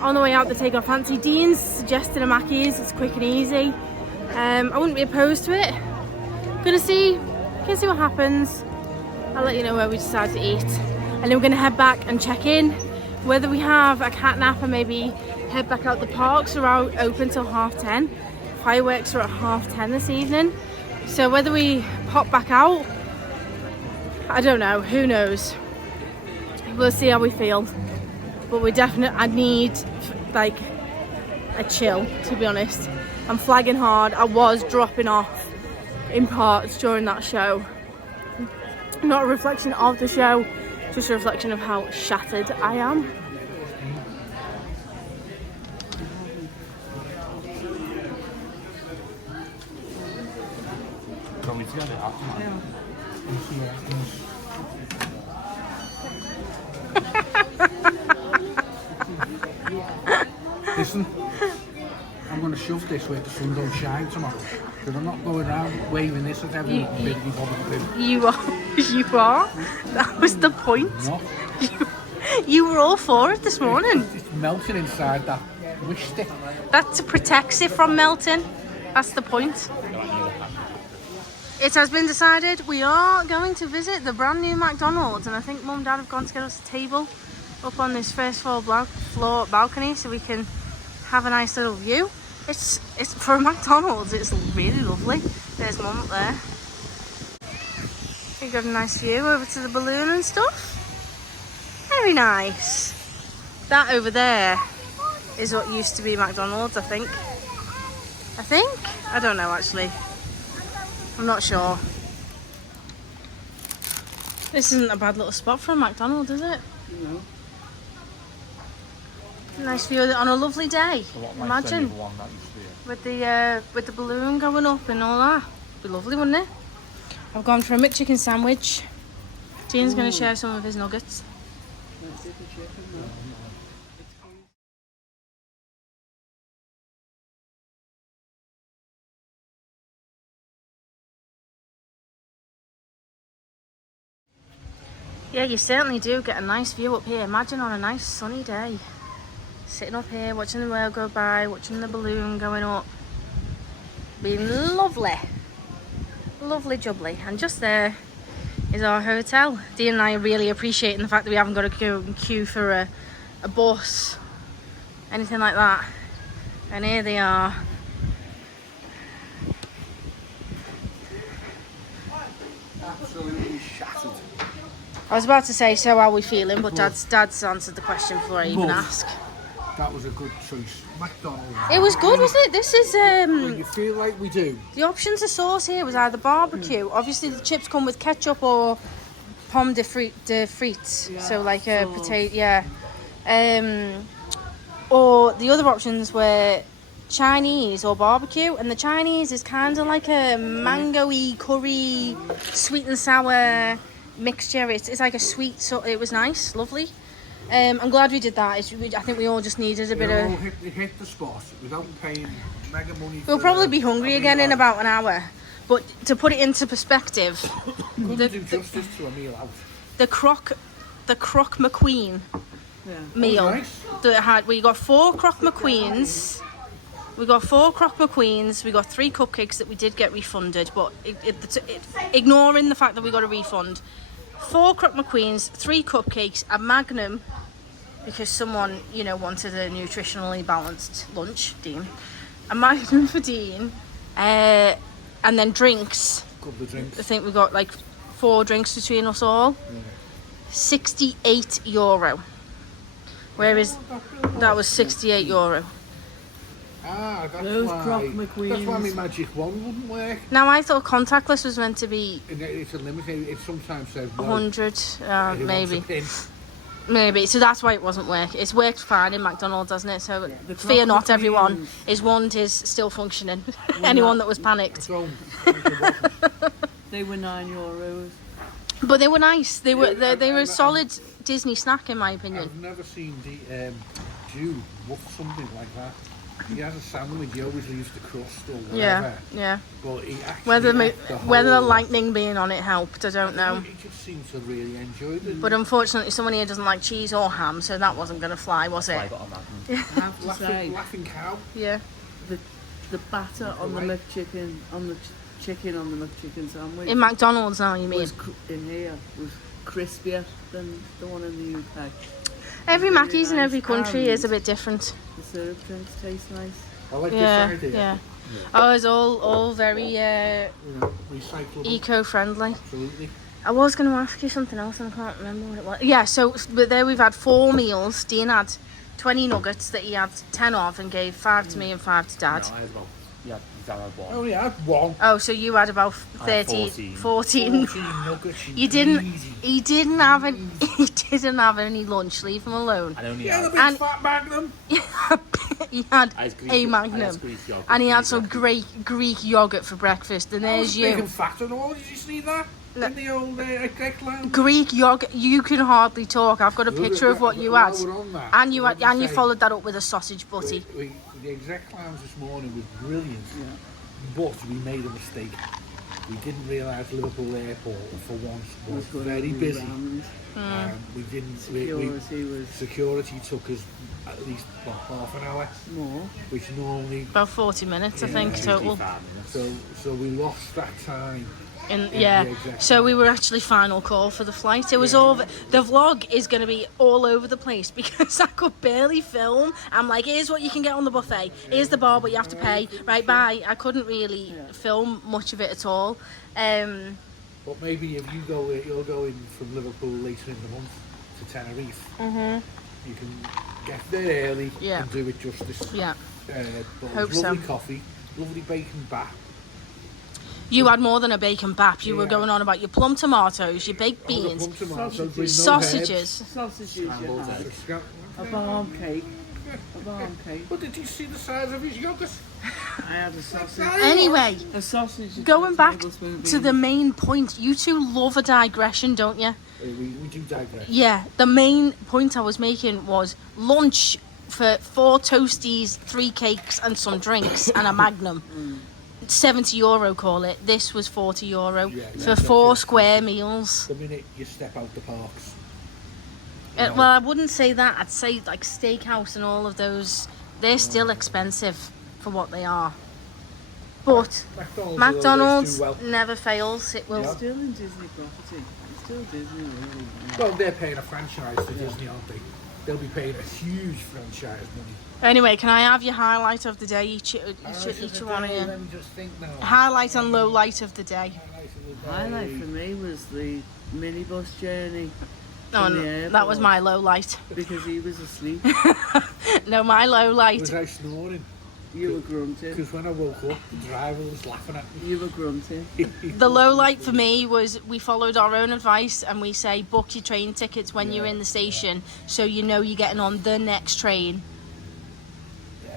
on the way out that take our fancy. Dean's suggested a Mackey's, it's quick and easy. I wouldn't be opposed to it. Gonna see what happens. I'll let you know where we decide to eat. And then we're going to head back and check in. Whether we have a cat nap and maybe head back out. The parks are out open till 10:30. Fireworks are at 10:30 this evening. So whether we pop back out, I don't know, who knows. We'll see how we feel. But I need like a chill, to be honest. I'm flagging hard. I was dropping off in parts during that show. Not a reflection of the show, just a reflection of how shattered I am. Listen, I'm going to shove this where the sun don't shine tomorrow. Because I'm not going around waving this at everyone. You are? That was the point? No. You were all for it this morning. It's melting inside that wish stick. That protects it from melting. That's the point. It has been decided we are going to visit the brand new McDonald's, and I think Mum and Dad have gone to get us a table up on this first floor balcony so we can have a nice little view. It's for a McDonald's, it's really lovely. There's Mum up there. We've got a nice view over to the balloon and stuff. Very nice. That over there is what used to be McDonald's, I think. I don't know actually. I'm not sure. This isn't a bad little spot for a McDonald's, is it? No. Nice view of it on a lovely day. Imagine with the balloon going up and all that. It'd be lovely, wouldn't it? I've gone for a McChicken sandwich. Dean's going to share some of his nuggets. Yeah, you certainly do get a nice view up here. Imagine on a nice sunny day, sitting up here, watching the world go by, watching the balloon going up. Being lovely. Lovely jubbly. And just there is our hotel. Dean and I are really appreciating the fact that we haven't got to go and queue for a bus, anything like that. And here they are. Absolutely shattered. I was about to say, so how are we feeling? But Dad's answered the question before I even ask. That was a good choice. McDonald's. It was good, wasn't it? This is When you feel like we do. the options of sauce here was either barbecue. Obviously, the chips come with ketchup or pomme de frites. Yeah, so like a sauce. potato, yeah. Or the other options were Chinese or barbecue, and the Chinese is kind of like a mango-y curry, sweet and sour mixture. It's like a sweet, so it was nice, lovely. I'm glad we did that. I think we all just needed a bit of. It hit the spot without paying mega money. We'll probably be hungry again in about an hour. But to put it into perspective, Couldn't do justice to a meal out. the Croc McQueen meal Oh, nice. that had we got 4 Croc McQueens. We got 4 Croc McQueens. We got 3 cupcakes that we did get refunded, but ignoring the fact that we got a refund, 4 Croc McQueens, 3 cupcakes, a Magnum because someone wanted a nutritionally balanced lunch. Dean, a Magnum for Dean, and then drinks. Couple of drinks. I think we got like 4 drinks between us all. €68. Whereas that was €68. Ah, that's Those why. Croc McQueens. That's why my magic wand wouldn't work. Now I thought contactless was meant to be It's a limit. It sometimes says 100, it wants maybe. a pin. Maybe. So that's why it wasn't working. It's worked fine in McDonald's, hasn't it? So The fear Croc not, everyone. McQueens. His wand is still functioning. Anyone that was panicked. So, They were €9. But they were nice. They were Yeah, they were a and- solid Disney snack in my opinion. I've never seen the Jew woof something like that. He has a sandwich. He always leaves the crust or whatever. Yeah. But he actually Whether ate the whether the whole- lightning being on it helped, I don't know. He just seemed to really enjoy it. But unfortunately, someone here doesn't like cheese or ham, so that wasn't going to fly, was it? I got a Magnum. I have to say, laughing cow. Yeah. the batter on the McChicken, on the chicken on the McChicken sandwich. In McDonald's now, you mean? In here was crispier than the one in the UK. Every Really Mackey's in nice. every country And is a bit different. The syrup drinks taste nice. I like Yeah, this idea. yeah. Oh, it's all very Recyclable. eco-friendly. Absolutely. I was going to ask you something else and I can't remember what it was. Yeah, so but there we've had 4 meals. Dean had 20 nuggets that he had 10 of and gave 5 to me and 5 to Dad. No, I had about, yeah, Dad had one. Oh yeah, I had one. Oh, so you had about I had 14. 14. 14 nuggets. You didn't. He didn't have any. He didn't have any lunch. Leave him alone. I only Yeah, the had, big And- fat Magnum. He had I had Greek, a I had Magnum, Greek yogurt and he for had the some breakfast. great Greek yogurt for breakfast. And I was there's big you. and fat and all. Did you see that? No. In the old egg lounge. Greek yogurt. You can hardly talk. I've got a picture of what you had, While we're on that, and you I had, want to and you say, followed that up with a sausage butty. The exec lounge this morning was brilliant, but we made a mistake. We didn't realise Liverpool Airport for once was very busy. We didn't. Security took us at least half an hour More. which normally. About 40 minutes, I think, total. So we lost that time. Yeah, so we were actually final call for the flight. It was the vlog is going to be all over the place because I could barely film. I'm like, here's what you can get on the buffet, here's the bar, but you have to pay. Right, bye. I couldn't really film much of it at all. But maybe if you're going from Liverpool later in the month to Tenerife, you can get there early and do it justice. Yeah. But Hope lovely so. coffee, lovely bacon bat. You had more than a bacon bap. You were going on about your plum tomatoes, your baked beans, sausages. Sausages you had. A barm cake. A barm cake. But did you see the size of his yogurt? I had a sausage. Anyway, A sausage. going back tablespoon to the main point, you two love a digression, don't you? We do digress. Yeah, the main point I was making was lunch for 4 toasties, 3 cakes and some drinks and a Magnum. €70 call it. This was €40 for 4 square meals. The minute you step out the parks. Well, I wouldn't say that. I'd say like steakhouse and all of those. They're still expensive for what they are. But McDonald's never fails. It will. It's still in Disney property. It's still Disney, really. Well, they're paying a franchise to Disney, aren't they? They'll be paying a huge franchise money. Anyway, can I have your highlight of the day? Each one of you. Let me just think now. Highlight and low light of the day. Highlight of Highlight for me was the minibus journey. Oh, no, that was my low light. Because he was asleep. No, my low light. Was I snoring? You were grunting. Because when I woke up, the driver was laughing at me. You were grunting. The low light for me was we followed our own advice and we say book your train tickets when you're in the station so you know you're getting on the next train.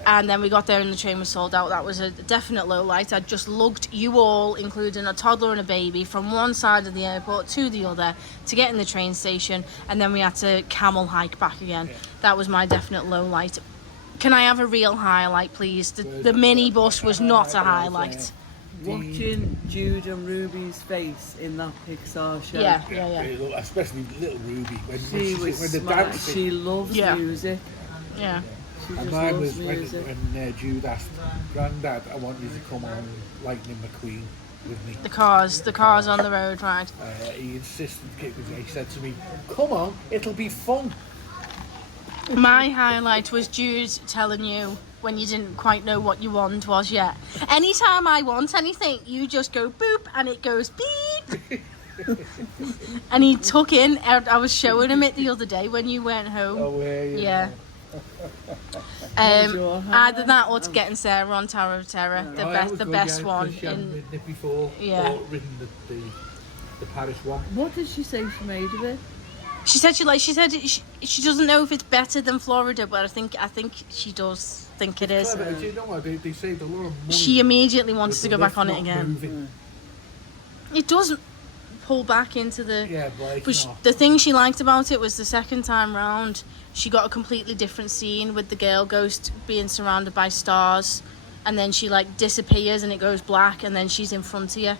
And then we got there and the train was sold out. That was a definite low light. I just lugged you all, including a toddler and a baby, from one side of the airport to the other to get in the train station, and then we had to camel hike back again. That was my definite low light. Can I have a real highlight, please? The minibus was not a highlight. Watching Jude and Ruby's face in that Pixar show. Yeah. Especially little Ruby. When She was when the smart. dancing. She loves music. Yeah. She And just mine loves was music. when Jude asked, Grandad, I want you to come on Lightning McQueen with me. The cars on the road, right? He insisted, he said to me, come on, it'll be fun. My highlight was Jude telling you when you didn't quite know what your wand was yet. Anytime I want anything, you just go boop and it goes beep. And he took in, I was showing him it the other day when you went home. Oh, were you? Yeah. Either that or to getting Sarah on Tower of Terror, the best one. She hadn't ridden it before, or ridden the Paris one. What did she say she made of it? She said she doesn't know if it's better than Florida, but I think she does think it is. Clever. You know what? They saved a lot of money. She immediately wants to go back on it not again. moving. It doesn't pull back into the. Yeah, but The thing she liked about it was the second time round, she got a completely different scene with the girl ghost being surrounded by stars, and then she like disappears and it goes black, and then she's in front of you.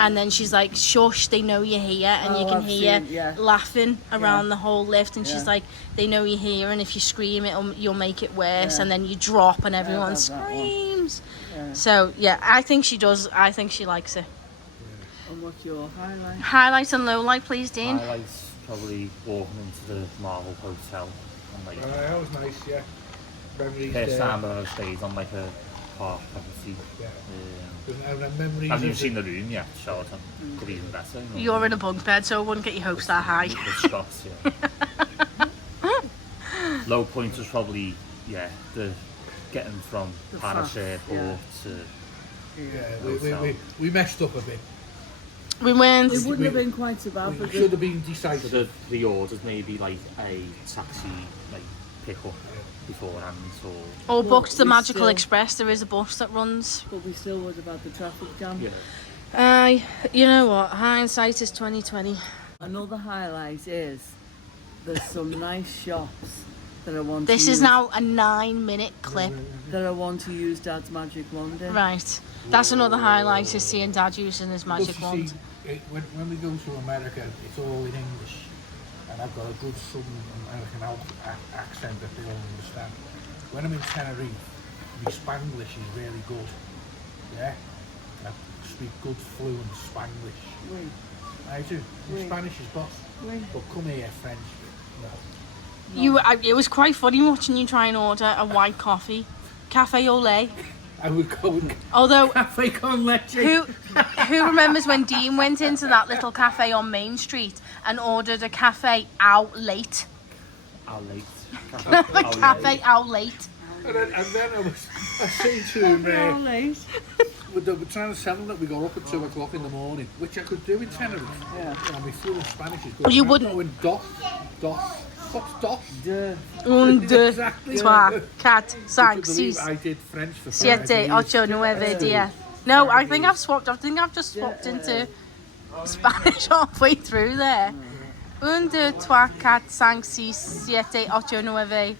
And then she's like, shush, they know you're here, and you can hear laughing around the whole lift, and she's like, they know you're here, and if you scream you'll make it worse, and then you drop and everyone screams. So yeah, I think she does. I think she likes it. And what's your highlight? Highlights and low light, please, Dean. Highlights, probably walking into the Marvel Hotel. And like, that was nice, yeah. Memories first time I stayed on like a park property. Memories. I haven't even seen the room yet, so it could be even better. You're in a bunk bed, so I wouldn't get your hopes that high. The shots, Low point was probably, the getting from Paris airport to we messed up a bit. We went. It wouldn't have been quite so bad. We should have been decisive. So the orders maybe like a taxi like pick up beforehand or booked the Magical Express. There is a bus that runs. But we still would have had the traffic jam. You know what? Hindsight is 20/20. Another highlight is there's some nice shops that I want. This is now a 9-minute clip that I want to use Dad's magic wand in. Right. That's another highlight is seeing Dad using his magic wand. See, when we go to America, it's all in English, and I've got a good Southern American accent that they all understand. When I'm in Tenerife, my Spanglish is really good. Yeah, I speak good fluent Spanglish. Oui. I do. Oui. Spanish is boss. Oui. But come here, French. It was quite funny watching you try and order a white coffee, cafe au lait. I would go and although cafe con leche. Who remembers when Dean went into that little cafe on Main Street and ordered a cafe out late? Out late. Cafe out late. And then I say to him, we're trying to sell them that we got up at 2 o'clock in the morning, which I could do in Tenerife. Yeah. And my fluent Spanish is good. You wouldn't. What's dos? Un, deux, trois, quatre, cinq, six, I did French for 7, 8, 9, 10. No, I think I've swapped. I think I've just swapped into Spanish halfway through there. Un, deux, trois, quatre, cinq, six, 7, 8, 9.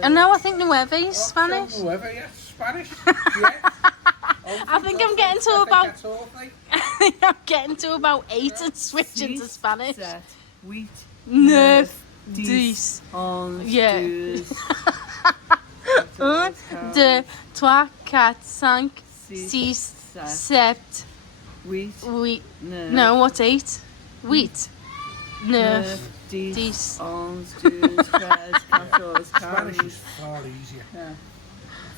And no, I think nueve is Spanish. Nueve, yes, Spanish. Yeah. I think I'm getting to about. I think I'm getting to about 8 and switching to Spanish. Wheat. 9, 10. Yeah. 1, 2, 3, 4, 5, 6, 7. Wheat. No, what's 8? Wheat. 9, 10. 11, 12, 13, 14. Spanish is far easier. Yeah.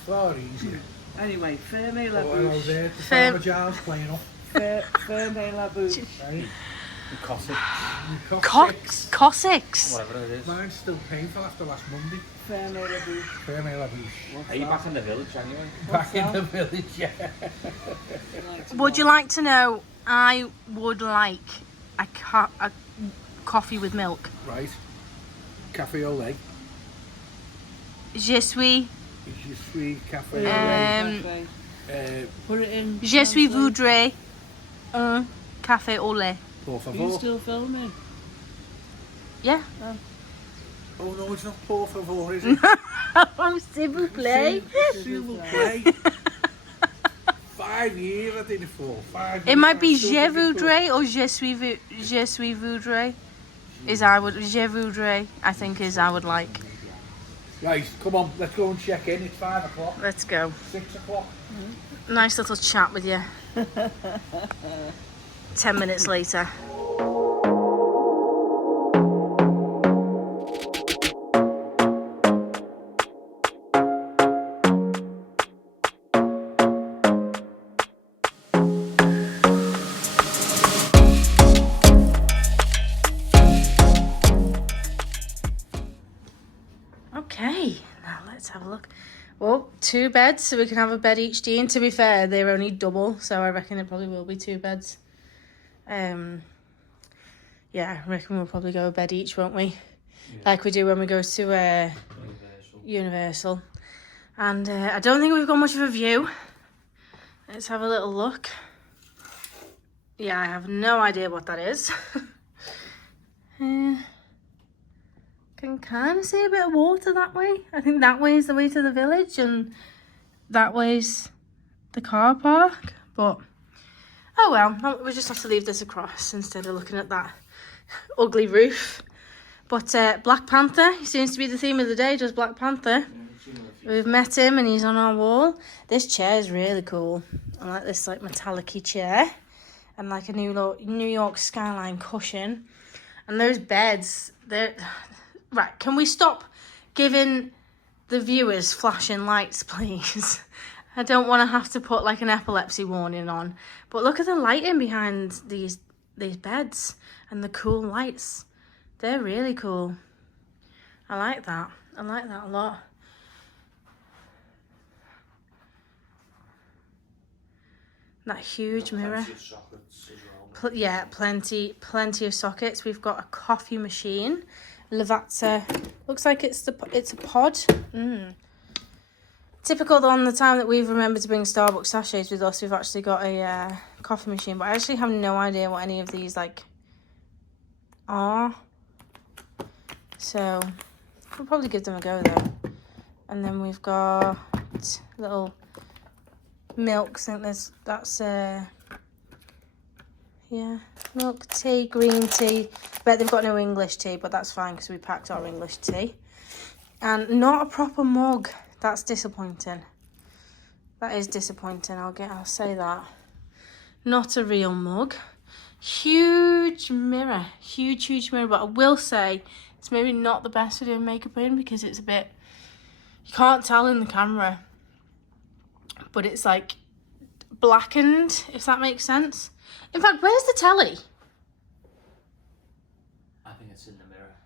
Far easier. Anyway, Ferme La Hello there. The Farmer Giles playing off. Ferme la bouche. Right? The Cossack. Cossacks. Whatever it is. Mine's still painful after last Monday. Ferme la bouche. Ferme la bouche. Are you back in the village anyway? Back in the village, yeah. Would you like to know? I would like a coffee with milk. Right. Cafe au lait. Je suis. Je suis café au lait. Put it in. Je suis voudrais un café au lait. Por Are favor. you still filming? Yeah. Oh no, it's not por favor, is it? Oh, s'il vous plaît. S'il vous plaît. 5 years I did it for. 5 years. It might be I still je did it for. voudrais or je suis voudrais. Is I would je voudrais. I think is I would like. Right, come on, let's go and check in. It's 5 o'clock. Let's go. 6 o'clock. Nice little chat with you. 10 minutes later. Okay, now let's have a look. Well, 2 beds, so we can have a bed each day. And to be fair, they're only double, so I reckon it probably will be 2 beds. Yeah, I reckon we'll probably go a bed each, won't we? Yeah. Like we do when we go to Universal. And I don't think we've got much of a view. Let's have a little look. Yeah, I have no idea what that is. Can kind of see a bit of water that way. I think that way is the way to the village and that way's the car park. But, oh well, we'll just have to leave this across instead of looking at that ugly roof. But Black Panther, he seems to be the theme of the day, does Black Panther. We've met him and he's on our wall. This chair is really cool. I like this like metallic-y chair. And like a New York skyline cushion. And those beds, they're... Right, can we stop giving the viewers flashing lights, please? I don't want to have to put like an epilepsy warning on. But look at the lighting behind these beds and the cool lights. They're really cool. I like that. I like that a lot. That huge mirror. Yeah, plenty of sockets. We've got a coffee machine. Lavazza. Looks like it's a pod. Typical on the time that we've remembered to bring Starbucks sachets with us, we've actually got a coffee machine. But I actually have no idea what any of these like are. So we'll probably give them a go though. And then we've got little milks. I think that's yeah, milk tea, green tea. Bet they've got no English tea, but that's fine because we packed our English tea. And not a proper mug. That's disappointing. That is disappointing. I'll say that. Not a real mug. Huge mirror. Huge mirror. But I will say it's maybe not the best for doing makeup in because it's a bit... You can't tell in the camera. But it's like blackened, if that makes sense. In fact, where's the telly? I think it's in the mirror.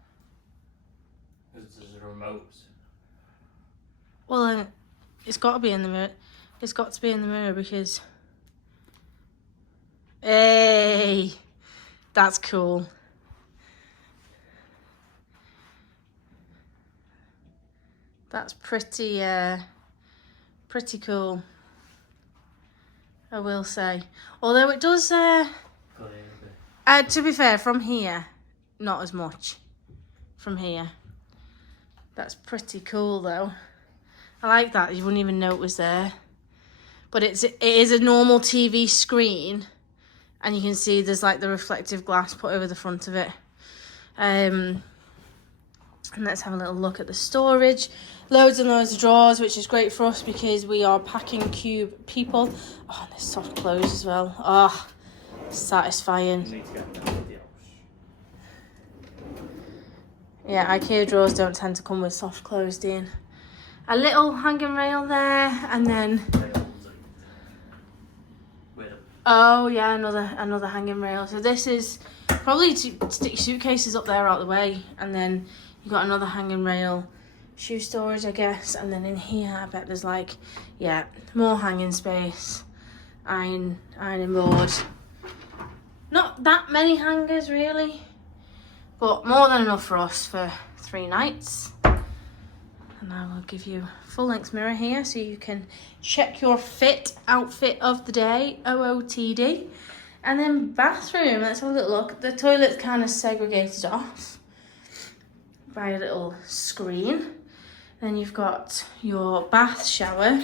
Because there's a remote. Well, it's got to be in the mirror. It's got to be in the mirror because... Hey! That's cool. That's pretty cool. I will say. Although it does, to be fair, from here, not as much. From here. That's pretty cool though. I like that. You wouldn't even know it was there. But it is a normal TV screen. And you can see there's like the reflective glass put over the front of it. And let's have a little look at the storage. Loads and loads of drawers, which is great for us because we are packing cube people. Oh, and there's soft clothes as well. Oh, satisfying. Yeah, IKEA drawers don't tend to come with soft clothes, Dean. A little hanging rail there, and then... Oh yeah, another hanging rail. So this is probably to stick your suitcases up there out the way, and then you've got another hanging rail, shoe storage, I guess, and then in here I bet there's like, yeah, more hanging space, ironing board. Not that many hangers really, but more than enough for us for 3 nights. And I will give you a full length mirror here so you can check your outfit of the day, OOTD. And then bathroom, let's have a little look. The toilet's kind of segregated off by a little screen. Then you've got your bath shower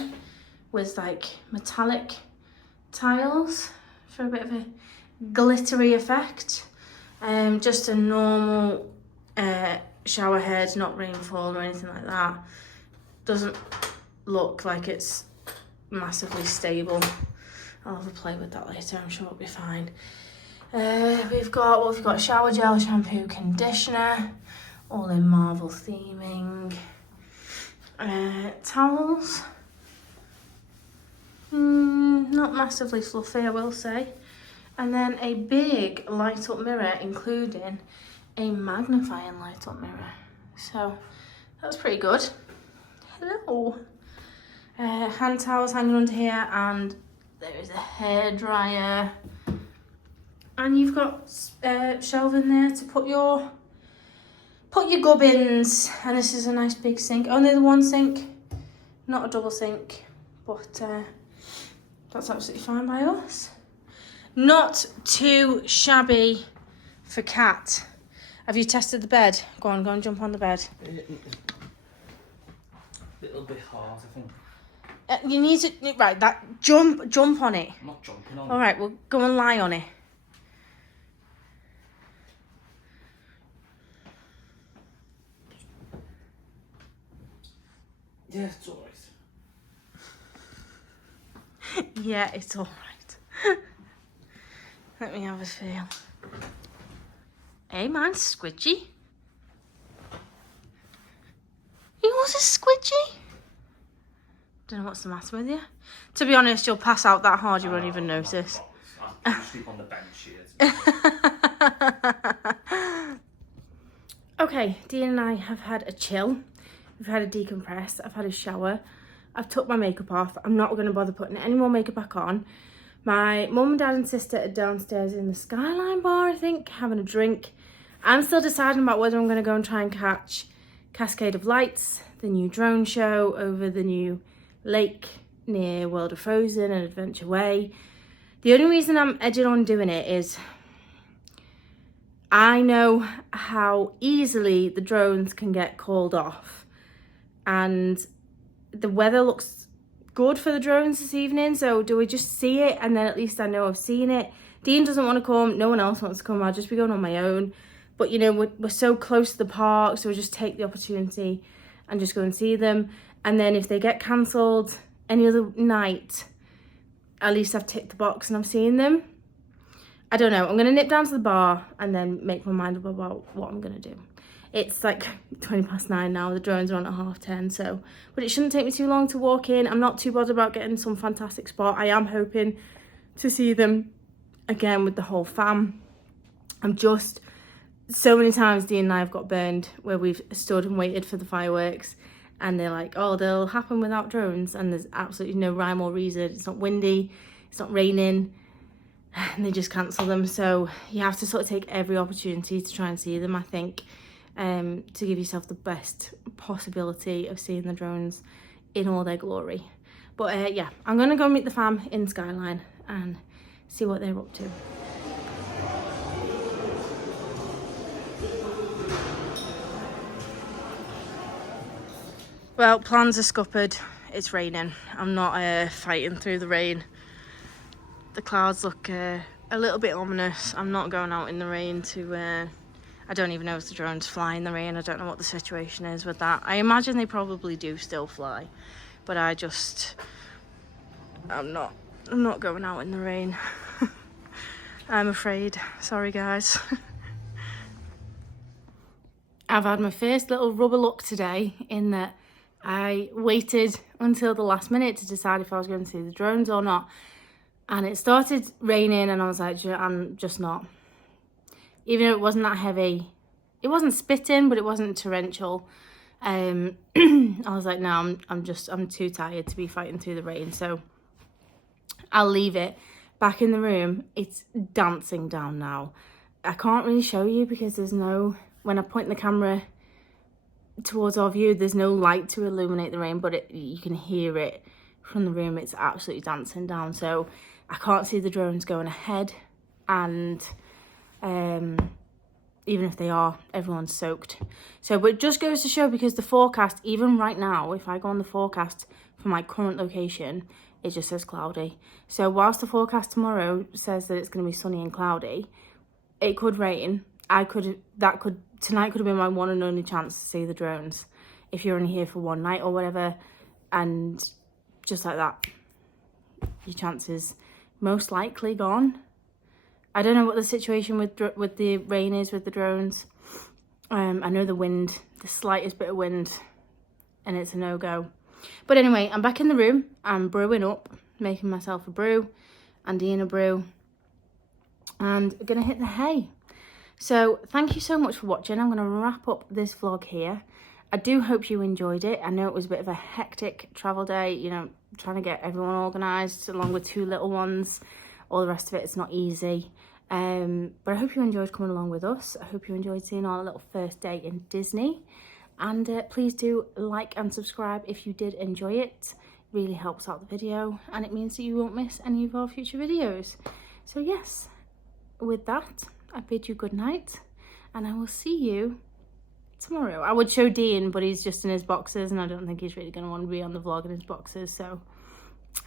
with like metallic tiles for a bit of a glittery effect. Just a normal shower head, not rainfall or anything like that. Doesn't look like it's massively stable. I'll have a play with that later, I'm sure it'll be fine. We've got shower gel, shampoo, conditioner, all in marble theming. Towels, not massively fluffy, I will say. And then a big light up mirror, including a magnifying light up mirror. So that's pretty good. Hello. Hand towels hanging under here, and there is a hairdryer. And you've got shelving there to put your gubbins. And this is a nice big sink. Only the one sink, not a double sink, but that's absolutely fine by us. Not too shabby for Kat. Have you tested the bed? Go on, jump on the bed. Little bit hard, I think. You need to, right, that, jump on it. I'm not jumping on it. All right, well, go and lie on it. Yeah, it's all right. Yeah, it's all right. Let me have a feel. Hey, mine's squidgy. Yours is squidgy? Don't know what's the matter with you. To be honest, you'll pass out that hard you won't even notice. I'll sleep on the bench here. Okay, Dean and I have had a chill. We've had a decompress. I've had a shower. I've took my makeup off. I'm not going to bother putting any more makeup back on. My mum and dad and sister are downstairs in the Skyline bar, I think, having a drink. I'm still deciding about whether I'm going to go and try and catch Cascade of Lights, the new drone show over the new lake near World of Frozen and Adventure Way. The only reason I'm edging on doing it is I know how easily the drones can get called off, and the weather looks good for the drones this evening, so do we just see it and then at least I know I've seen it? Dean doesn't want to come, no one else wants to come, I'll just be going on my own. But you know, we're so close to the park, so we'll just take the opportunity and just go and see them. And then if they get cancelled any other night, at least I've ticked the box and I've seen them. I don't know, I'm going to nip down to the bar and then make my mind up about what I'm going to do. It's like 9:20 now, the drones are on at 10:30, so, but it shouldn't take me too long to walk in. I'm not too bothered about getting some fantastic spot. I am hoping to see them again with the whole fam. I'm just, so many times Dean and I have got burned where we've stood and waited for the fireworks and they're like, oh, they'll happen without drones, and there's absolutely no rhyme or reason. It's not windy, it's not raining, and they just cancel them. So you have to sort of take every opportunity to try and see them, I think. To give yourself the best possibility of seeing the drones in all their glory. But yeah, I'm going to go meet the fam in Skyline and see what they're up to. Well, plans are scuppered. It's raining. I'm not fighting through the rain. The clouds look a little bit ominous. I'm not going out in the rain to... I don't even know if the drones fly in the rain. I don't know what the situation is with that. I imagine they probably do still fly, but I'm not going out in the rain. I'm afraid. Sorry, guys. I've had my first little rubber luck today in that I waited until the last minute to decide if I was going to see the drones or not. And it started raining and I was like, I'm just not. Even though it wasn't that heavy, it wasn't spitting, but it wasn't torrential. I was like, no, I'm too tired to be fighting through the rain. So I'll leave it. Back in the room, it's dancing down now. I can't really show you because there's no, when I point the camera towards our view, there's no light to illuminate the rain, but you can hear it from the room. It's absolutely dancing down. So I can't see the drones going ahead, and even if they are, everyone's soaked. So, but it just goes to show, because the forecast, even right now, if I go on the forecast for my current location, it just says cloudy. So whilst the forecast tomorrow says that it's going to be sunny and cloudy, it could rain. Tonight could have been my one and only chance to see the drones if you're only here for one night or whatever, and just like that, your chances most likely gone. I don't know what the situation with the rain is with the drones. I know the slightest bit of wind, and it's a no-go. But anyway, I'm back in the room. I'm brewing up, making myself a brew, and Ian a brew, and I'm gonna hit the hay. So thank you so much for watching. I'm going to wrap up this vlog here. I do hope you enjoyed it. I know it was a bit of a hectic travel day, you know, trying to get everyone organised along with 2 little ones. All the rest of it, it's not easy. But I hope you enjoyed coming along with us. I hope you enjoyed seeing our little first day in Disney. And please do like and subscribe if you did enjoy it. It really helps out the video, and it means that you won't miss any of our future videos. So yes, with that, I bid you good night, and I will see you tomorrow. I would show Dean, but he's just in his boxers, and I don't think he's really going to want to be on the vlog in his boxers. So,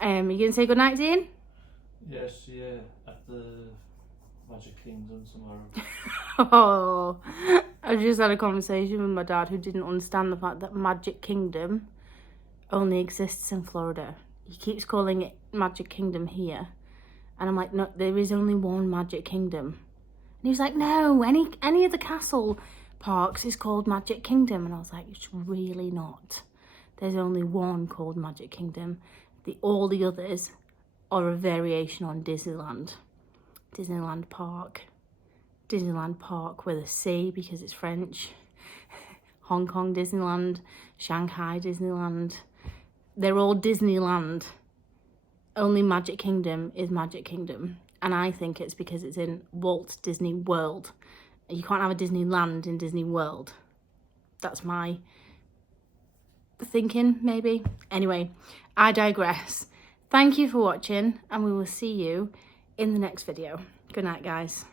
you going to say good night, Dean? Yes, yeah, at the Magic Kingdom tomorrow. Oh, I just had a conversation with my dad who didn't understand the fact that Magic Kingdom only exists in Florida. He keeps calling it Magic Kingdom here, and I'm like, no, there is only one Magic Kingdom. And he was like, no, any of the castle parks is called Magic Kingdom. And I was like, it's really not. There's only one called Magic Kingdom. All the others are a variation on Disneyland. Disneyland Park. Disneyland Park with a C because it's French. Hong Kong Disneyland. Shanghai Disneyland. They're all Disneyland. Only Magic Kingdom is Magic Kingdom. And I think it's because it's in Walt Disney World. You can't have a Disneyland in Disney World. That's my thinking, maybe. Anyway, I digress. Thank you for watching, and we will see you in the next video. Good night, guys.